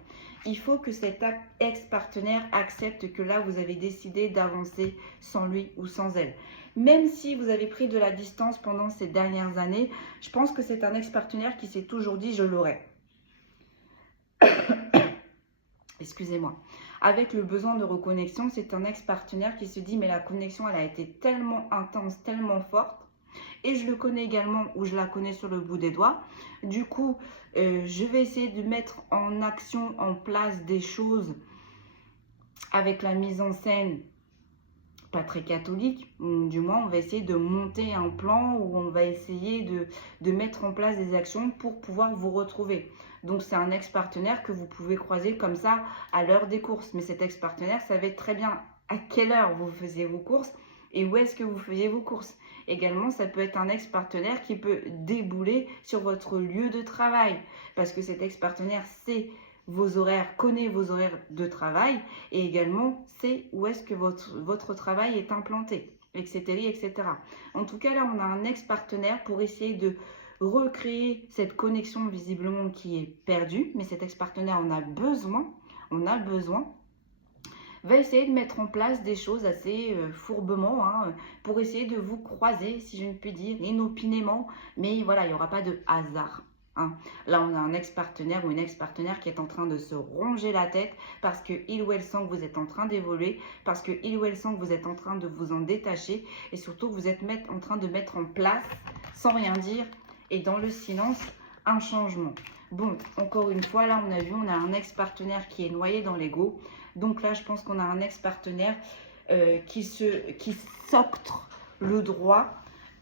Il faut que cet ex-partenaire accepte que là, vous avez décidé d'avancer sans lui ou sans elle. Même si vous avez pris de la distance pendant ces dernières années, je pense que c'est un ex-partenaire qui s'est toujours dit « je l'aurai ». Excusez-moi. Avec le besoin de reconnexion, c'est un ex-partenaire qui se dit « mais la connexion, elle a été tellement intense, tellement forte ». Et je le connais également, ou je la connais sur le bout des doigts. Du coup, je vais essayer de mettre en action, en place des choses avec la mise en scène pas très catholique. Du moins, on va essayer de monter un plan où on va essayer de mettre en place des actions pour pouvoir vous retrouver. Donc, c'est un ex-partenaire que vous pouvez croiser comme ça à l'heure des courses. Mais cet ex-partenaire savait très bien à quelle heure vous faisiez vos courses et où est-ce que vous faisiez vos courses. Également, ça peut être un ex-partenaire qui peut débouler sur votre lieu de travail parce que cet ex-partenaire sait vos horaires, connaît vos horaires de travail et également sait où est-ce que votre travail est implanté, etc., etc. En tout cas, là, on a un ex-partenaire pour essayer de recréer cette connexion visiblement qui est perdue, mais cet ex-partenaire en a besoin, va essayer de mettre en place des choses assez fourbement pour essayer de vous croiser, si je ne puis dire, inopinément. Mais voilà, il n'y aura pas de hasard. Là, on a un ex-partenaire ou une ex-partenaire qui est en train de se ronger la tête parce qu'il ou elle sent que vous êtes en train d'évoluer, parce qu'il ou elle sent que vous êtes en train de vous en détacher et surtout que vous êtes en train de mettre en place, sans rien dire et dans le silence, un changement. Bon, encore une fois, là, on a vu, on a un ex-partenaire qui est noyé dans l'ego. Donc là, je pense qu'on a un ex-partenaire qui s'octroie le droit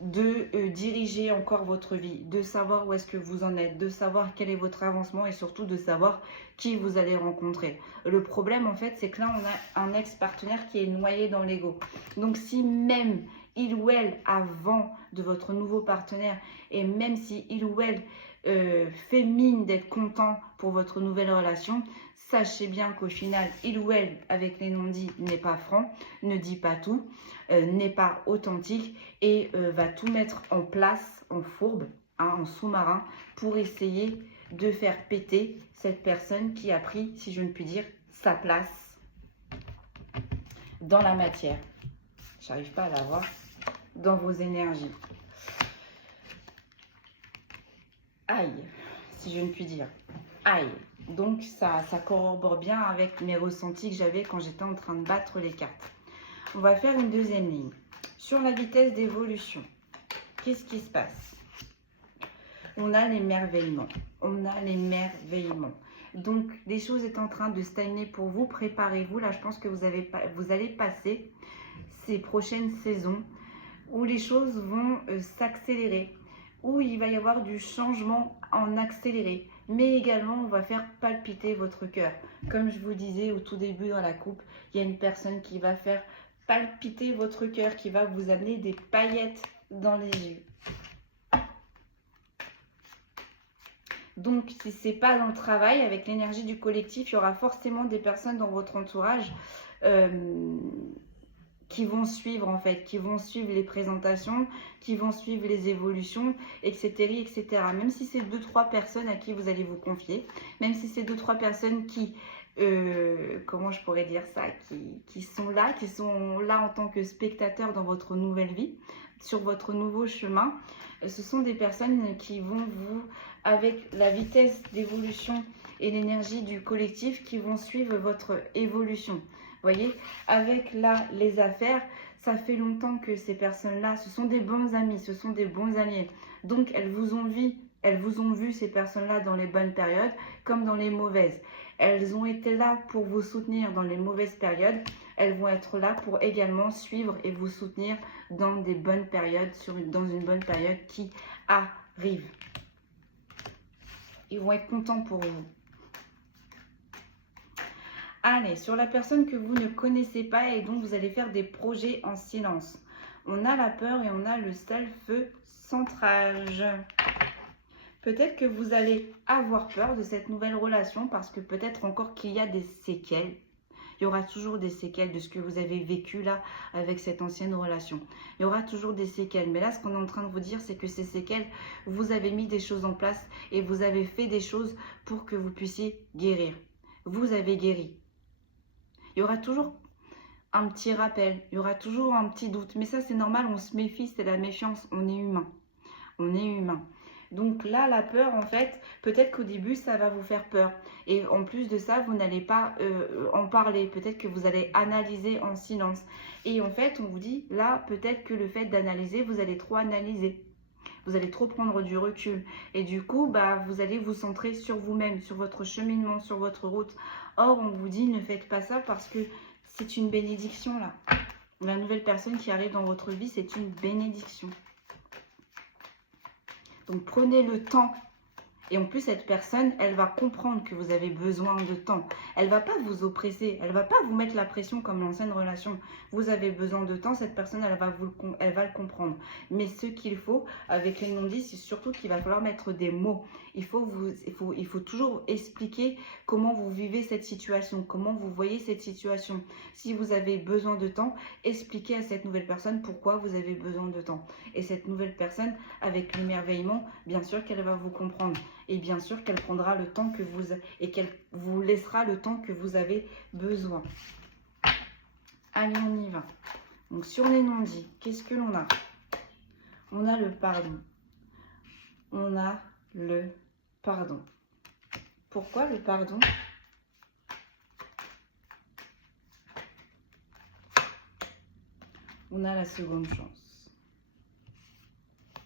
de diriger encore votre vie, de savoir où est-ce que vous en êtes, de savoir quel est votre avancement et surtout de savoir qui vous allez rencontrer. Le problème, en fait, c'est que là, on a un ex-partenaire qui est noyé dans l'ego. Donc, si même il ou elle, avant de votre nouveau partenaire, et même si il ou elle fait mine d'être content pour votre nouvelle relation, sachez bien qu'au final, il ou elle, avec les non-dits, n'est pas franc, ne dit pas tout, n'est pas authentique et va tout mettre en place, en fourbe, en sous-marin, pour essayer de faire péter cette personne qui a pris, si je ne puis dire, sa place dans la matière. J'arrive pas à la voir, dans vos énergies. Aïe, si je ne puis dire. Aïe. Donc, ça corrobore bien avec mes ressentis que j'avais quand j'étais en train de battre les cartes. On va faire une deuxième ligne. Sur la vitesse d'évolution, qu'est-ce qui se passe? On a l'émerveillement. On a l'émerveillement. Donc, les choses sont en train de stagner pour vous. Préparez-vous. Là, je pense que vous allez passer ces prochaines saisons où les choses vont s'accélérer, où il va y avoir du changement en accéléré. Mais également, on va faire palpiter votre cœur. Comme je vous disais au tout début dans la coupe, il y a une personne qui va faire palpiter votre cœur, qui va vous amener des paillettes dans les yeux. Donc, si ce n'est pas dans le travail, avec l'énergie du collectif, il y aura forcément des personnes dans votre entourage qui vont suivre en fait, qui vont suivre les présentations, qui vont suivre les évolutions, etc. etc. Même si c'est 2-3 personnes à qui vous allez vous confier, même si c'est 2-3 personnes qui, comment je pourrais dire ça, qui sont là en tant que spectateurs dans votre nouvelle vie, sur votre nouveau chemin, ce sont des personnes qui vont vous, avec la vitesse d'évolution et l'énergie du collectif, qui vont suivre votre évolution. Vous voyez, avec là, les affaires, ça fait longtemps que ces personnes-là, ce sont des bons amis, ce sont des bons alliés. Donc, elles vous ont vu ces personnes-là dans les bonnes périodes comme dans les mauvaises. Elles ont été là pour vous soutenir dans les mauvaises périodes. Elles vont être là pour également suivre et vous soutenir dans des bonnes périodes, dans une bonne période qui arrive. Ils vont être contents pour vous. Allez, sur la personne que vous ne connaissez pas et dont vous allez faire des projets en silence. On a la peur et on a le self-centrage. Peut-être que vous allez avoir peur de cette nouvelle relation parce que peut-être encore qu'il y a des séquelles. Il y aura toujours des séquelles de ce que vous avez vécu là avec cette ancienne relation. Il y aura toujours des séquelles. Mais là, ce qu'on est en train de vous dire, c'est que ces séquelles, vous avez mis des choses en place et vous avez fait des choses pour que vous puissiez guérir. Vous avez guéri. Il y aura toujours un petit rappel, il y aura toujours un petit doute. Mais ça, c'est normal, on se méfie, c'est la méfiance. On est humain. On est humain. Donc là, la peur, en fait, peut-être qu'au début, ça va vous faire peur. Et en plus de ça, vous n'allez pas en parler. Peut-être que vous allez analyser en silence. Et en fait, on vous dit, là, peut-être que le fait d'analyser, vous allez trop analyser. Vous allez trop prendre du recul. Et du coup, vous allez vous centrer sur vous-même, sur votre cheminement, sur votre route. Or, on vous dit, ne faites pas ça parce que c'est une bénédiction, là. La nouvelle personne qui arrive dans votre vie, c'est une bénédiction. Donc, prenez le temps. Et en plus, cette personne, elle va comprendre que vous avez besoin de temps. Elle ne va pas vous oppresser. Elle ne va pas vous mettre la pression comme l'ancienne relation. Vous avez besoin de temps. Cette personne, elle va le comprendre. Mais ce qu'il faut, avec les non-dits, c'est surtout qu'il va falloir mettre des mots. Il faut toujours expliquer comment vous vivez cette situation, comment vous voyez cette situation. Si vous avez besoin de temps, expliquez à cette nouvelle personne pourquoi vous avez besoin de temps. Et cette nouvelle personne, avec l'émerveillement, bien sûr qu'elle va vous comprendre. Et bien sûr qu'elle prendra le temps que qu'elle vous laissera le temps que vous avez besoin. Allez, on y va. Donc, sur les non-dits, qu'est-ce que l'on a? On a le pardon. On a le pardon. Pourquoi le pardon? On a la seconde chance.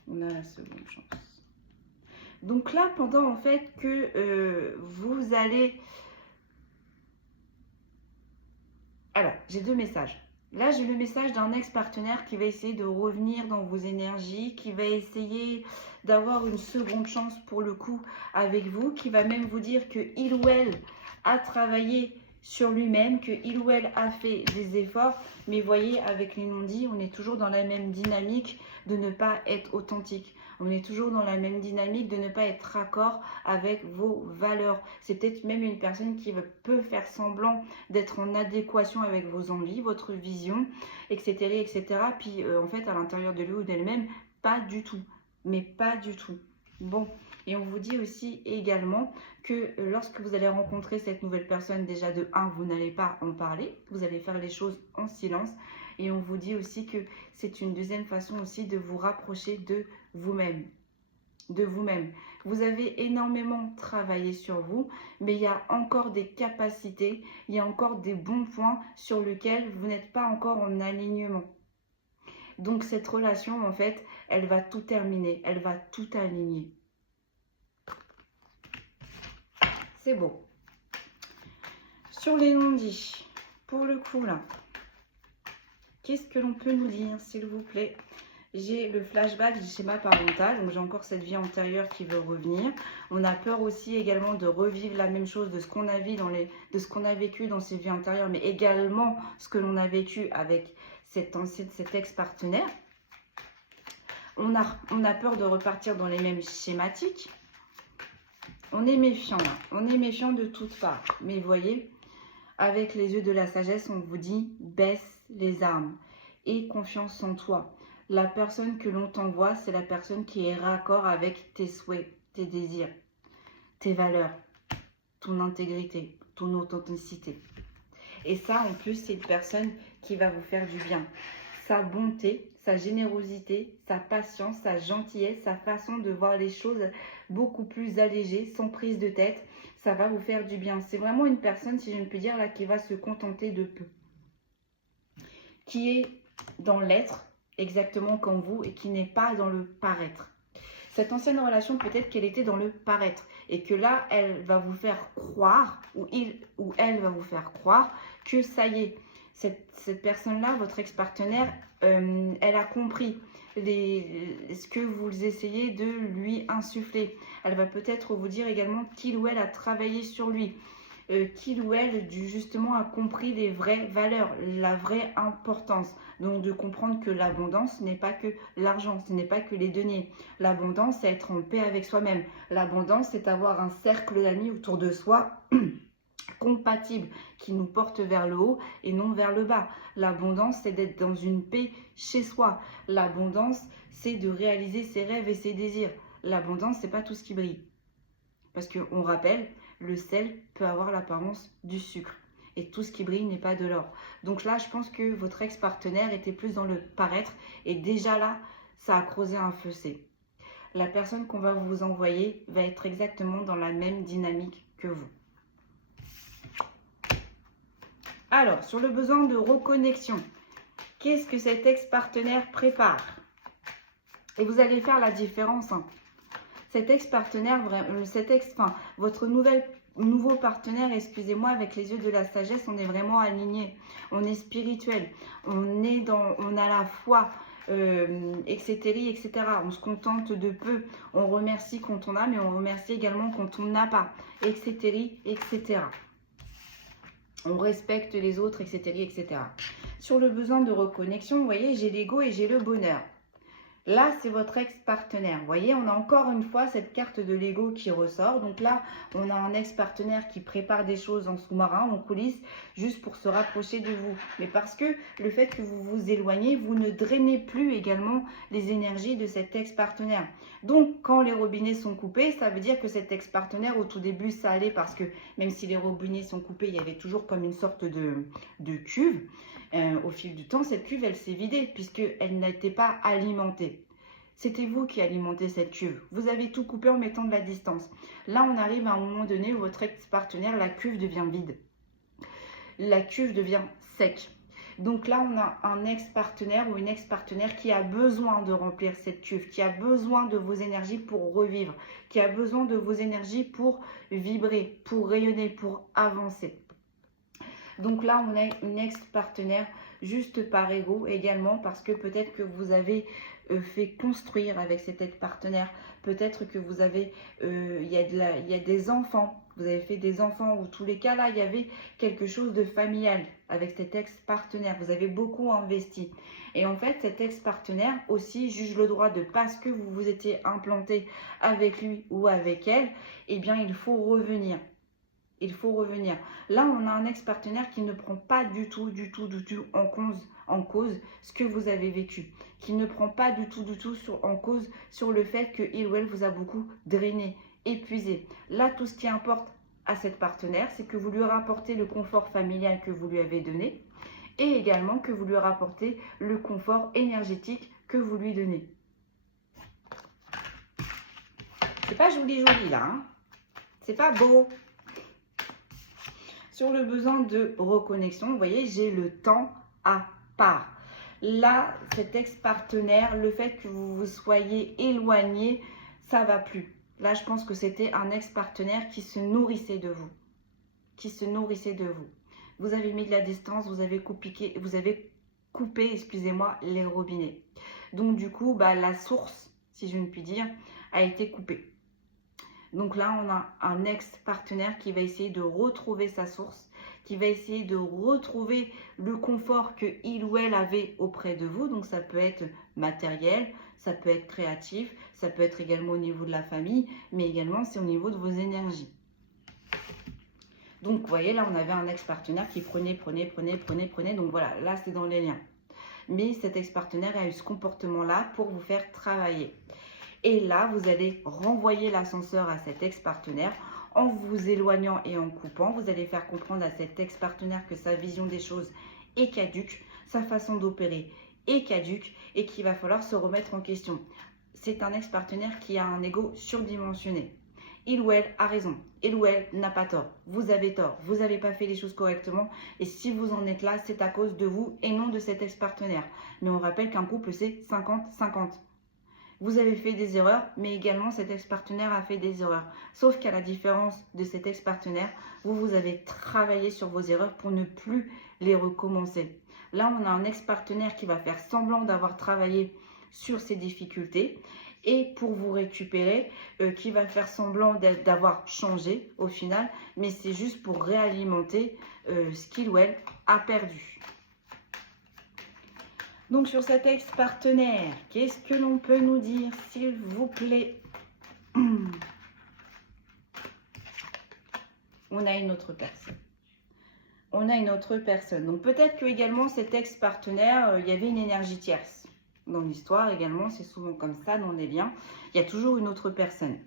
On a la seconde chance. Donc là, pendant en fait que vous allez... Alors, j'ai deux messages. Là, j'ai le message d'un ex-partenaire qui va essayer de revenir dans vos énergies, qui va essayer d'avoir une seconde chance pour le coup avec vous, qui va même vous dire que il ou elle a travaillé sur lui-même, que il ou elle a fait des efforts. Mais voyez, avec les non-dits, on est toujours dans la même dynamique de ne pas être authentique. On est toujours dans la même dynamique de ne pas être raccord avec vos valeurs. C'est peut-être même une personne qui peut faire semblant d'être en adéquation avec vos envies, votre vision, etc. etc. Puis en fait, à l'intérieur de lui ou d'elle-même, pas du tout. Mais pas du tout. Bon, et on vous dit aussi également que lorsque vous allez rencontrer cette nouvelle personne, déjà de 1, vous n'allez pas en parler. Vous allez faire les choses en silence. Et on vous dit aussi que c'est une deuxième façon aussi de vous rapprocher de vous-même. De vous-même. Vous avez énormément travaillé sur vous, mais il y a encore des capacités, il y a encore des bons points sur lesquels vous n'êtes pas encore en alignement. Donc cette relation, en fait, elle va tout terminer, elle va tout aligner. C'est beau. Sur les non-dits, pour le coup là, qu'est-ce que l'on peut nous dire, s'il vous plaît? J'ai le flashback du schéma parental, donc j'ai encore cette vie antérieure qui veut revenir. On a peur aussi également de revivre la même chose de ce qu'on a vécu dans ces vies antérieures, mais également ce que l'on a vécu avec cet ex-partenaire. On a peur de repartir dans les mêmes schématiques. On est méfiant là, on est méfiant de toutes parts. Mais voyez, avec les yeux de la sagesse, on vous dit baisse les armes et confiance en toi. La personne que l'on t'envoie, c'est la personne qui est raccord avec tes souhaits, tes désirs, tes valeurs, ton intégrité, ton authenticité. Et ça, en plus, c'est une personne qui va vous faire du bien. Sa bonté, sa générosité, sa patience, sa gentillesse, sa façon de voir les choses beaucoup plus allégées, sans prise de tête, ça va vous faire du bien. C'est vraiment une personne, si je ne puis dire, là, qui va se contenter de peu. Qui est dans l'être, exactement comme vous, et qui n'est pas dans le paraître. Cette ancienne relation, peut-être qu'elle était dans le paraître, et que là, elle va vous faire croire, ou il ou elle va vous faire croire, que ça y est, cette personne-là, votre ex-partenaire, elle a compris ce que vous essayez de lui insuffler. Elle va peut-être vous dire également qu'il ou elle a travaillé sur lui. qu'il ou elle justement a compris les vraies valeurs, la vraie importance. Donc de comprendre que l'abondance n'est pas que l'argent, ce n'est pas que les deniers. L'abondance, c'est être en paix avec soi-même. L'abondance, c'est avoir un cercle d'amis autour de soi compatible, qui nous porte vers le haut et non vers le bas. L'abondance, c'est d'être dans une paix chez soi. L'abondance, c'est de réaliser ses rêves et ses désirs. L'abondance, c'est pas tout ce qui brille. Parce qu'on rappelle, le sel peut avoir l'apparence du sucre. Et tout ce qui brille n'est pas de l'or. Donc là, je pense que votre ex-partenaire était plus dans le paraître. Et déjà là, ça a creusé un fossé. La personne qu'on va vous envoyer va être exactement dans la même dynamique que vous. Alors, sur le besoin de reconnexion, qu'est-ce que cet ex-partenaire prépare? Et vous allez faire la différence. Cet ex-partenaire, votre nouveau partenaire, excusez-moi, avec les yeux de la sagesse, on est vraiment aligné. On est spirituel. On a la foi, etc., etc. On se contente de peu. On remercie quand on a, mais on remercie également quand on n'a pas, etc., etc. On respecte les autres, etc., etc. Sur le besoin de reconnexion, vous voyez, j'ai l'ego et j'ai le bonheur. Là, c'est votre ex-partenaire. Vous voyez, on a encore une fois cette carte de l'ego qui ressort. Donc là, on a un ex-partenaire qui prépare des choses en sous-marin, en coulisses, juste pour se rapprocher de vous. Mais parce que le fait que vous vous éloignez, vous ne drainez plus également les énergies de cet ex-partenaire. Donc, quand les robinets sont coupés, ça veut dire que cet ex-partenaire, au tout début, ça allait parce que même si les robinets sont coupés, il y avait toujours comme une sorte de cuve. Au fil du temps, cette cuve, elle s'est vidée puisqu'elle n'était pas alimentée. C'était vous qui alimentez cette cuve. Vous avez tout coupé en mettant de la distance. Là, on arrive à un moment donné où votre ex-partenaire, la cuve devient vide. La cuve devient sec. Donc là, on a un ex-partenaire ou une ex-partenaire qui a besoin de remplir cette cuve, qui a besoin de vos énergies pour revivre, qui a besoin de vos énergies pour vibrer, pour rayonner, pour avancer. Donc là, on a une ex-partenaire juste par ego également parce que peut-être que vous avez fait construire avec cet ex-partenaire. Peut-être que vous avez, il y a des enfants. Vous avez fait des enfants ou tous les cas là, il y avait quelque chose de familial avec cet ex-partenaire. Vous avez beaucoup investi. Et en fait, cet ex-partenaire aussi juge le droit de parce que vous vous étiez implanté avec lui ou avec elle, eh bien, il faut revenir. Il faut revenir. Là, on a un ex-partenaire qui ne prend pas du tout en cause ce que vous avez vécu. Qui ne prend pas du tout en cause sur le fait qu'il ou elle vous a beaucoup drainé, épuisé. Là, tout ce qui importe à cette partenaire, c'est que vous lui rapportez le confort familial que vous lui avez donné et également que vous lui rapportez le confort énergétique que vous lui donnez. C'est pas joli là, hein. C'est pas beau. Sur le besoin de reconnexion, vous voyez, j'ai le temps à part. Là, cet ex-partenaire, le fait que vous vous soyez éloigné, ça va plus. Là, je pense que c'était un ex-partenaire qui se nourrissait de vous. Vous avez mis de la distance, vous avez coupé, excusez-moi, les robinets. Donc, du coup, la source, si je ne puis dire, a été coupée. Donc là, on a un ex-partenaire qui va essayer de retrouver sa source, qui va essayer de retrouver le confort que il ou elle avait auprès de vous. Donc ça peut être matériel, ça peut être créatif, ça peut être également au niveau de la famille, mais également c'est au niveau de vos énergies. Donc vous voyez, là on avait un ex-partenaire qui prenait. Donc voilà, là c'est dans les liens. Mais cet ex-partenaire a eu ce comportement-là pour vous faire travailler. Et là, vous allez renvoyer l'ascenseur à cet ex-partenaire en vous éloignant et en coupant. Vous allez faire comprendre à cet ex-partenaire que sa vision des choses est caduque, sa façon d'opérer est caduque et qu'il va falloir se remettre en question. C'est un ex-partenaire qui a un ego surdimensionné. Il ou elle a raison, il ou elle n'a pas tort. Vous avez tort, vous n'avez pas fait les choses correctement. Et si vous en êtes là, c'est à cause de vous et non de cet ex-partenaire. Mais on rappelle qu'un couple, c'est 50-50. Vous avez fait des erreurs, mais également cet ex-partenaire a fait des erreurs. Sauf qu'à la différence de cet ex-partenaire, vous avez travaillé sur vos erreurs pour ne plus les recommencer. Là, on a un ex-partenaire qui va faire semblant d'avoir travaillé sur ses difficultés et pour vous récupérer, qui va faire semblant d'avoir changé au final, mais c'est juste pour réalimenter ce qu'il ou elle a perdu. Donc sur cet ex-partenaire, qu'est-ce que l'on peut nous dire, s'il vous plaît? On a une autre personne. On a une autre personne. Donc peut-être que également cet ex-partenaire, il y avait une énergie tierce. Dans l'histoire également, c'est souvent comme ça, on est bien. Il y a toujours une autre personne.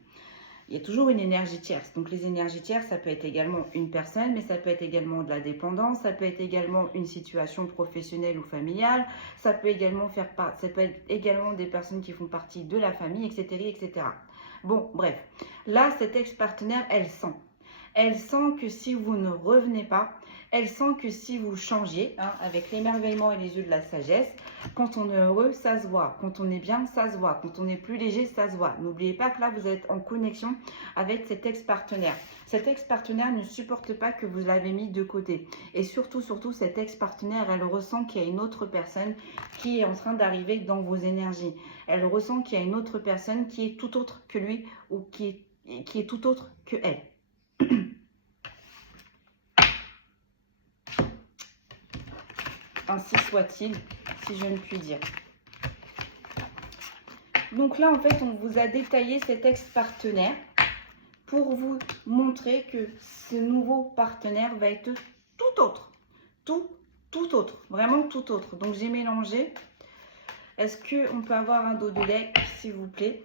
Il y a toujours une énergie tierce. Donc les énergies tierces, ça peut être également une personne, mais ça peut être également de la dépendance, ça peut être également une situation professionnelle ou familiale, ça peut également ça peut être également des personnes qui font partie de la famille, etc., etc. Bon, bref. Là, cet ex-partenaire, elle sent. Elle sent que si vous ne revenez pas, elle sent que si vous changiez, avec l'émerveillement et les yeux de la sagesse, quand on est heureux, ça se voit. Quand on est bien, ça se voit. Quand on est plus léger, ça se voit. N'oubliez pas que là, vous êtes en connexion avec cet ex-partenaire. Cet ex-partenaire ne supporte pas que vous l'avez mis de côté. Et surtout, cet ex-partenaire, elle ressent qu'il y a une autre personne qui est en train d'arriver dans vos énergies. Elle ressent qu'il y a une autre personne qui est tout autre que lui ou qui est tout autre que elle. Ainsi soit-il, si je ne puis dire. Donc là, en fait, on vous a détaillé cet ex-partenaire pour vous montrer que ce nouveau partenaire va être tout autre. Tout autre. Vraiment tout autre. Donc, j'ai mélangé. Est-ce qu'on peut avoir un dos de deck, s'il vous plaît?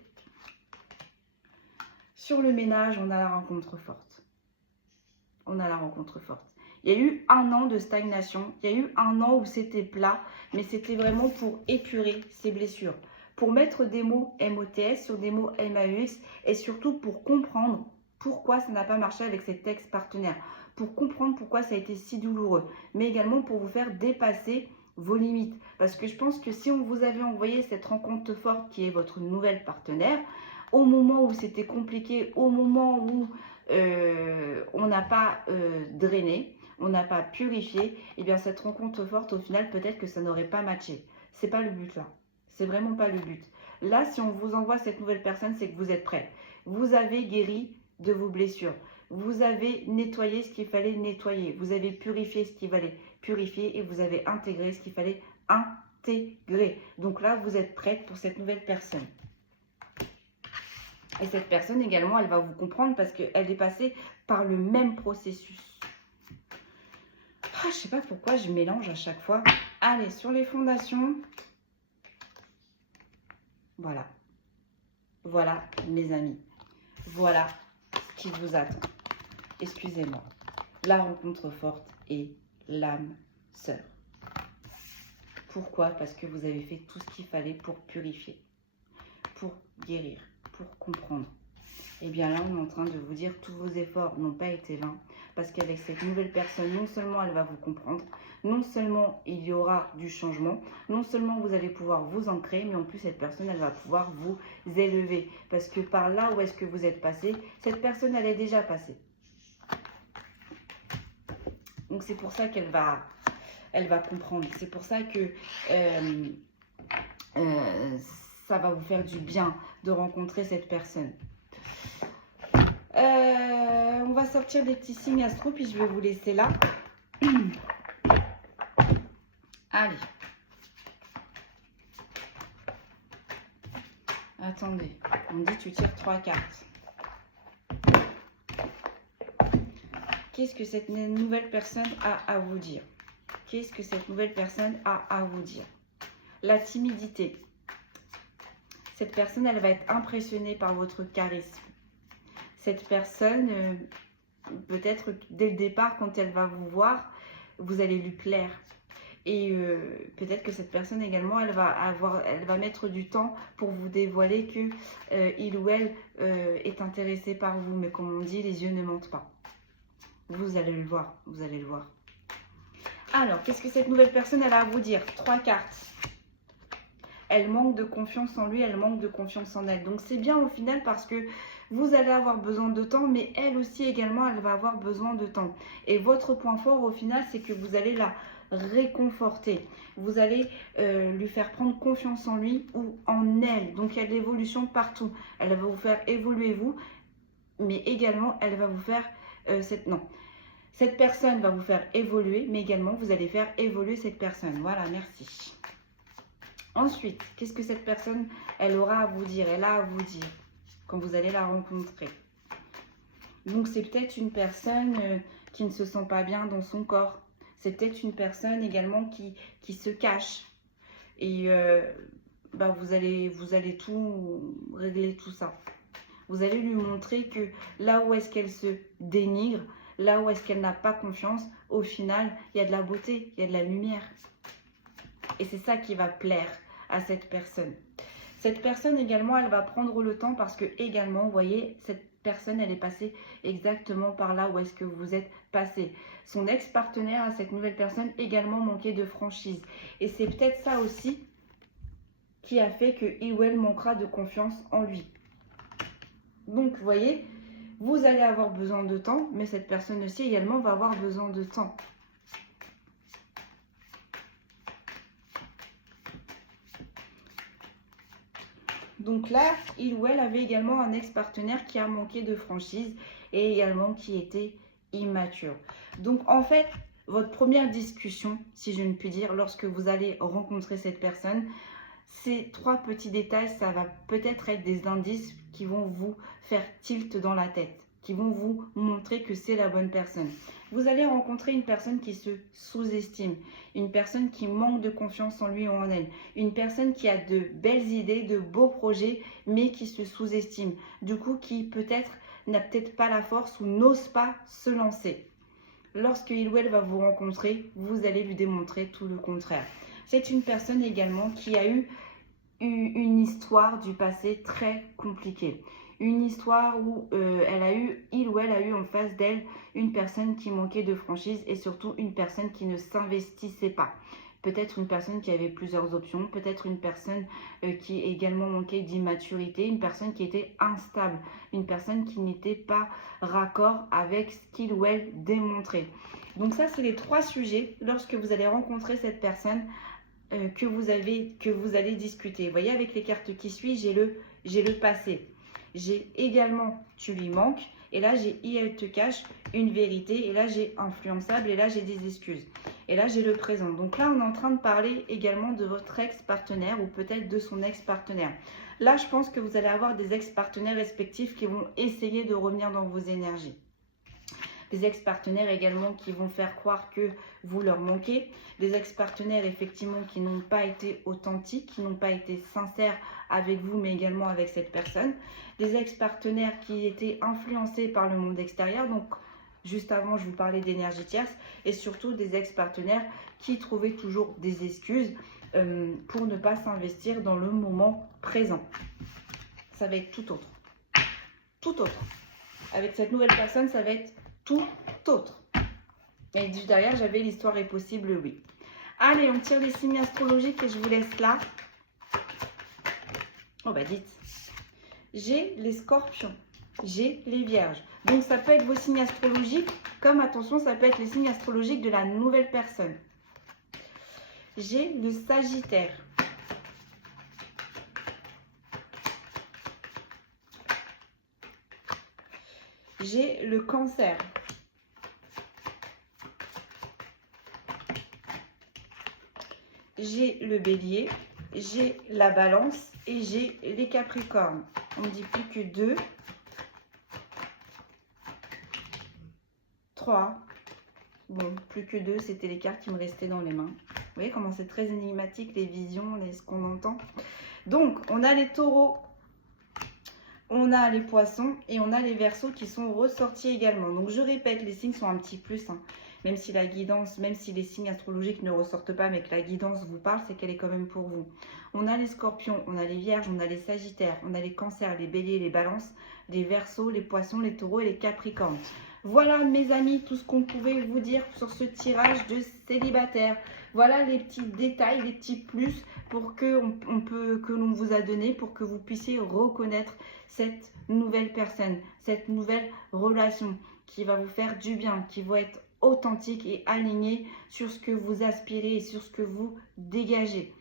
Sur le ménage, on a la rencontre forte. On a la rencontre forte. Il y a eu 1 an de stagnation, il y a eu 1 an où c'était plat, mais c'était vraiment pour épurer ces blessures, pour mettre des mots MOTS sur des mots MAUX et surtout pour comprendre pourquoi ça n'a pas marché avec cet ex-partenaire, pour comprendre pourquoi ça a été si douloureux, mais également pour vous faire dépasser vos limites. Parce que je pense que si on vous avait envoyé cette rencontre forte qui est votre nouvelle partenaire, au moment où c'était compliqué, au moment où on n'a pas drainé, on n'a pas purifié, et bien cette rencontre forte, au final, peut-être que ça n'aurait pas matché. C'est pas le but là. C'est vraiment pas le but. Là, si on vous envoie cette nouvelle personne, c'est que vous êtes prêt. Vous avez guéri de vos blessures. Vous avez nettoyé ce qu'il fallait nettoyer. Vous avez purifié ce qu'il fallait purifier et vous avez intégré ce qu'il fallait intégrer. Donc là, vous êtes prête pour cette nouvelle personne. Et cette personne également, elle va vous comprendre parce qu'elle est passée par le même processus. Je ne sais pas pourquoi je mélange à chaque fois. Allez, sur les fondations. Voilà. Voilà, mes amis. Voilà ce qui vous attend. Excusez-moi. La rencontre forte et l'âme sœur. Pourquoi? Parce que vous avez fait tout ce qu'il fallait pour purifier, pour guérir, pour comprendre. Et bien là, on est en train de vous dire tous vos efforts n'ont pas été vains. Parce qu'avec cette nouvelle personne, non seulement elle va vous comprendre, non seulement il y aura du changement, non seulement vous allez pouvoir vous ancrer, mais en plus cette personne, elle va pouvoir vous élever. Parce que par là où est-ce que vous êtes passé, cette personne, elle est déjà passée. Donc c'est pour ça qu'elle va comprendre. C'est pour ça que ça va vous faire du bien de rencontrer cette personne. On va sortir des petits signes astro, puis je vais vous laisser là. Allez. Attendez, on dit tu tires 3 cartes. Qu'est-ce que cette nouvelle personne a à vous dire? Qu'est-ce que cette nouvelle personne a à vous dire? La timidité. Cette personne, elle va être impressionnée par votre charisme. Cette personne, peut-être dès le départ, quand elle va vous voir, vous allez lui plaire. Et peut-être que cette personne également, elle va mettre du temps pour vous dévoiler que il ou elle est intéressé par vous. Mais comme on dit, les yeux ne mentent pas. Vous allez le voir, vous allez le voir. Alors, qu'est-ce que cette nouvelle personne, elle a à vous dire? 3 cartes. Elle manque de confiance en lui, elle manque de confiance en elle. Donc, c'est bien au final parce que Vous allez avoir besoin de temps, mais elle aussi également, elle va avoir besoin de temps. Et votre point fort au final, c'est que vous allez la réconforter. Vous allez lui faire prendre confiance en lui ou en elle. Donc il y a de l'évolution partout. Elle va vous faire évoluer vous, mais également elle va vous faire cette personne va vous faire évoluer, mais également vous allez faire évoluer cette personne. Voilà, merci. Ensuite, qu'est-ce que cette personne, elle aura à vous dire, elle a à vous dire quand vous allez la rencontrer. Donc c'est peut-être une personne qui ne se sent pas bien dans son corps. C'est peut-être une personne également qui se cache. Et vous allez tout régler tout ça. Vous allez lui montrer que là où est-ce qu'elle se dénigre, là où est-ce qu'elle n'a pas confiance, au final, il y a de la beauté, il y a de la lumière. Et c'est ça qui va plaire à cette personne. Cette personne également, elle va prendre le temps parce que également, vous voyez, cette personne, elle est passée exactement par là où est-ce que vous êtes passé. Son ex-partenaire à cette nouvelle personne également manquait de franchise. Et c'est peut-être ça aussi qui a fait que il ou elle manquera de confiance en lui. Donc, vous voyez, vous allez avoir besoin de temps, mais cette personne aussi également va avoir besoin de temps. Donc là, il ou elle avait également un ex-partenaire qui a manqué de franchise et également qui était immature. Donc en fait, votre première discussion, si je ne puis dire, lorsque vous allez rencontrer cette personne, ces 3 petits détails, ça va peut-être être des indices qui vont vous faire tilt dans la tête, qui vont vous montrer que c'est la bonne personne. Vous allez rencontrer une personne qui se sous-estime, une personne qui manque de confiance en lui ou en elle, une personne qui a de belles idées, de beaux projets, mais qui se sous-estime. Du coup, qui peut-être n'a peut-être pas la force ou n'ose pas se lancer. Lorsque il ou elle va vous rencontrer, vous allez lui démontrer tout le contraire. C'est une personne également qui a eu une histoire du passé très compliquée. Une histoire où il ou elle a eu en face d'elle une personne qui manquait de franchise et surtout une personne qui ne s'investissait pas. Peut-être une personne qui avait plusieurs options, peut-être une personne qui également manquait d'immaturité, une personne qui était instable, une personne qui n'était pas raccord avec ce qu'il ou elle démontrait. Donc ça, c'est les 3 sujets lorsque vous allez rencontrer cette personne que vous allez discuter. Vous voyez, avec les cartes qui suivent, j'ai le passé. J'ai également tu lui manques. Et là, j'ai elle te cache une vérité. Et là, j'ai influençable. Et là, j'ai des excuses. Et là, j'ai le présent. Donc là, on est en train de parler également de votre ex-partenaire ou peut-être de son ex-partenaire. Là, je pense que vous allez avoir des ex-partenaires respectifs qui vont essayer de revenir dans vos énergies. Des ex-partenaires également qui vont faire croire que vous leur manquez. Des ex-partenaires effectivement qui n'ont pas été authentiques, qui n'ont pas été sincères avec vous mais également avec cette personne. Des ex-partenaires qui étaient influencés par le monde extérieur. Donc juste avant je vous parlais d'énergie tierce. Et surtout des ex-partenaires qui trouvaient toujours des excuses pour ne pas s'investir dans le moment présent. Ça va être tout autre. Tout autre. Avec cette nouvelle personne, ça va être tout autre. Et juste derrière, j'avais l'histoire est possible, oui. Allez, on tire les signes astrologiques et je vous laisse là. Oh bah dites. J'ai les scorpions, j'ai les vierges. Donc ça peut être vos signes astrologiques, comme attention, ça peut être les signes astrologiques de la nouvelle personne. J'ai le sagittaire. J'ai le cancer. J'ai le bélier. J'ai la balance. Et j'ai les capricornes. On ne dit plus que 2. 3. Bon, plus que 2, c'était les cartes qui me restaient dans les mains. Vous voyez comment c'est très énigmatique, les visions, ce qu'on entend. Donc, on a les taureaux. On a les poissons et on a les verseaux qui sont ressortis également. Donc je répète, les signes sont un petit plus. Même si la guidance, même si les signes astrologiques ne ressortent pas, mais que la guidance vous parle, c'est qu'elle est quand même pour vous. On a les scorpions, on a les vierges, on a les sagittaires, on a les cancers, les béliers, les balances, les verseaux, les poissons, les taureaux et les capricornes. Voilà mes amis, tout ce qu'on pouvait vous dire sur ce tirage de célibataire. Voilà les petits détails, les petits plus que l'on vous a donné pour que vous puissiez reconnaître cette nouvelle personne, cette nouvelle relation qui va vous faire du bien, qui va être authentique et alignée sur ce que vous aspirez et sur ce que vous dégagez.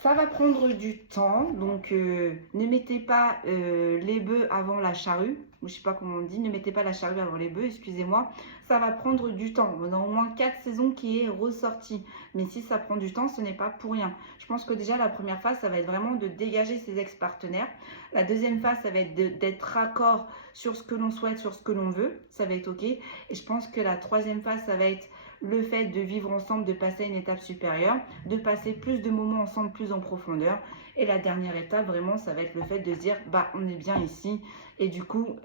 Ça va prendre du temps, donc ne mettez pas les bœufs avant la charrue. Je ne sais pas comment on dit, ne mettez pas la charrue avant les bœufs, excusez-moi. Ça va prendre du temps. On a au moins 4 saisons qui est ressortie. Mais si ça prend du temps, ce n'est pas pour rien. Je pense que déjà la première phase, ça va être vraiment de dégager ses ex-partenaires. La deuxième phase, ça va être d'être raccord sur ce que l'on souhaite, sur ce que l'on veut. Ça va être OK. Et je pense que la troisième phase, ça va être le fait de vivre ensemble, de passer à une étape supérieure, de passer plus de moments ensemble, plus en profondeur. Et la dernière étape, vraiment, ça va être le fait de se dire, bah, on est bien ici et du coup,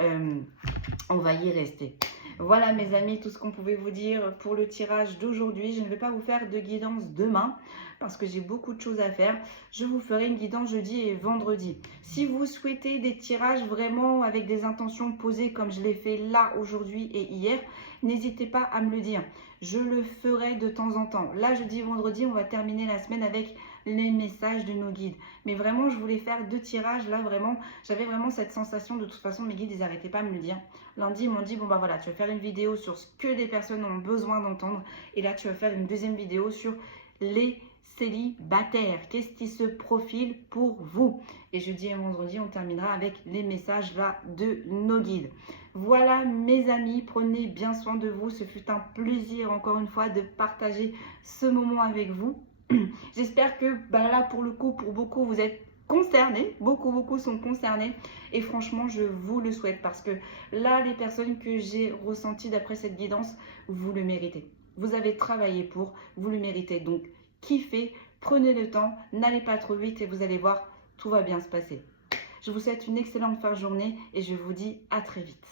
on va y rester. Voilà mes amis, tout ce qu'on pouvait vous dire pour le tirage d'aujourd'hui. Je ne vais pas vous faire de guidance demain parce que j'ai beaucoup de choses à faire. Je vous ferai une guidance jeudi et vendredi. Si vous souhaitez des tirages vraiment avec des intentions posées comme je l'ai fait là aujourd'hui et hier, n'hésitez pas à me le dire. Je le ferai de temps en temps. Là, jeudi et vendredi, on va terminer la semaine avec les messages de nos guides. Mais vraiment, je voulais faire 2 tirages. Là, vraiment, j'avais vraiment cette sensation. De toute façon, mes guides, ils n'arrêtaient pas de me le dire. Lundi, ils m'ont dit, bon bah voilà, tu vas faire une vidéo sur ce que les personnes ont besoin d'entendre. Et là, tu vas faire une deuxième vidéo sur les célibataires. Qu'est-ce qui se profile pour vous? Et jeudi et vendredi, on terminera avec les messages là de nos guides. Voilà mes amis, prenez bien soin de vous. Ce fut un plaisir encore une fois de partager ce moment avec vous. J'espère que là pour le coup, pour beaucoup, vous êtes concernés. Beaucoup sont concernés. Et franchement, je vous le souhaite parce que là, les personnes que j'ai ressenties d'après cette guidance, vous le méritez. Vous avez travaillé pour, vous le méritez. Donc, kiffez, prenez le temps, n'allez pas trop vite et vous allez voir, tout va bien se passer. Je vous souhaite une excellente fin de journée et je vous dis à très vite.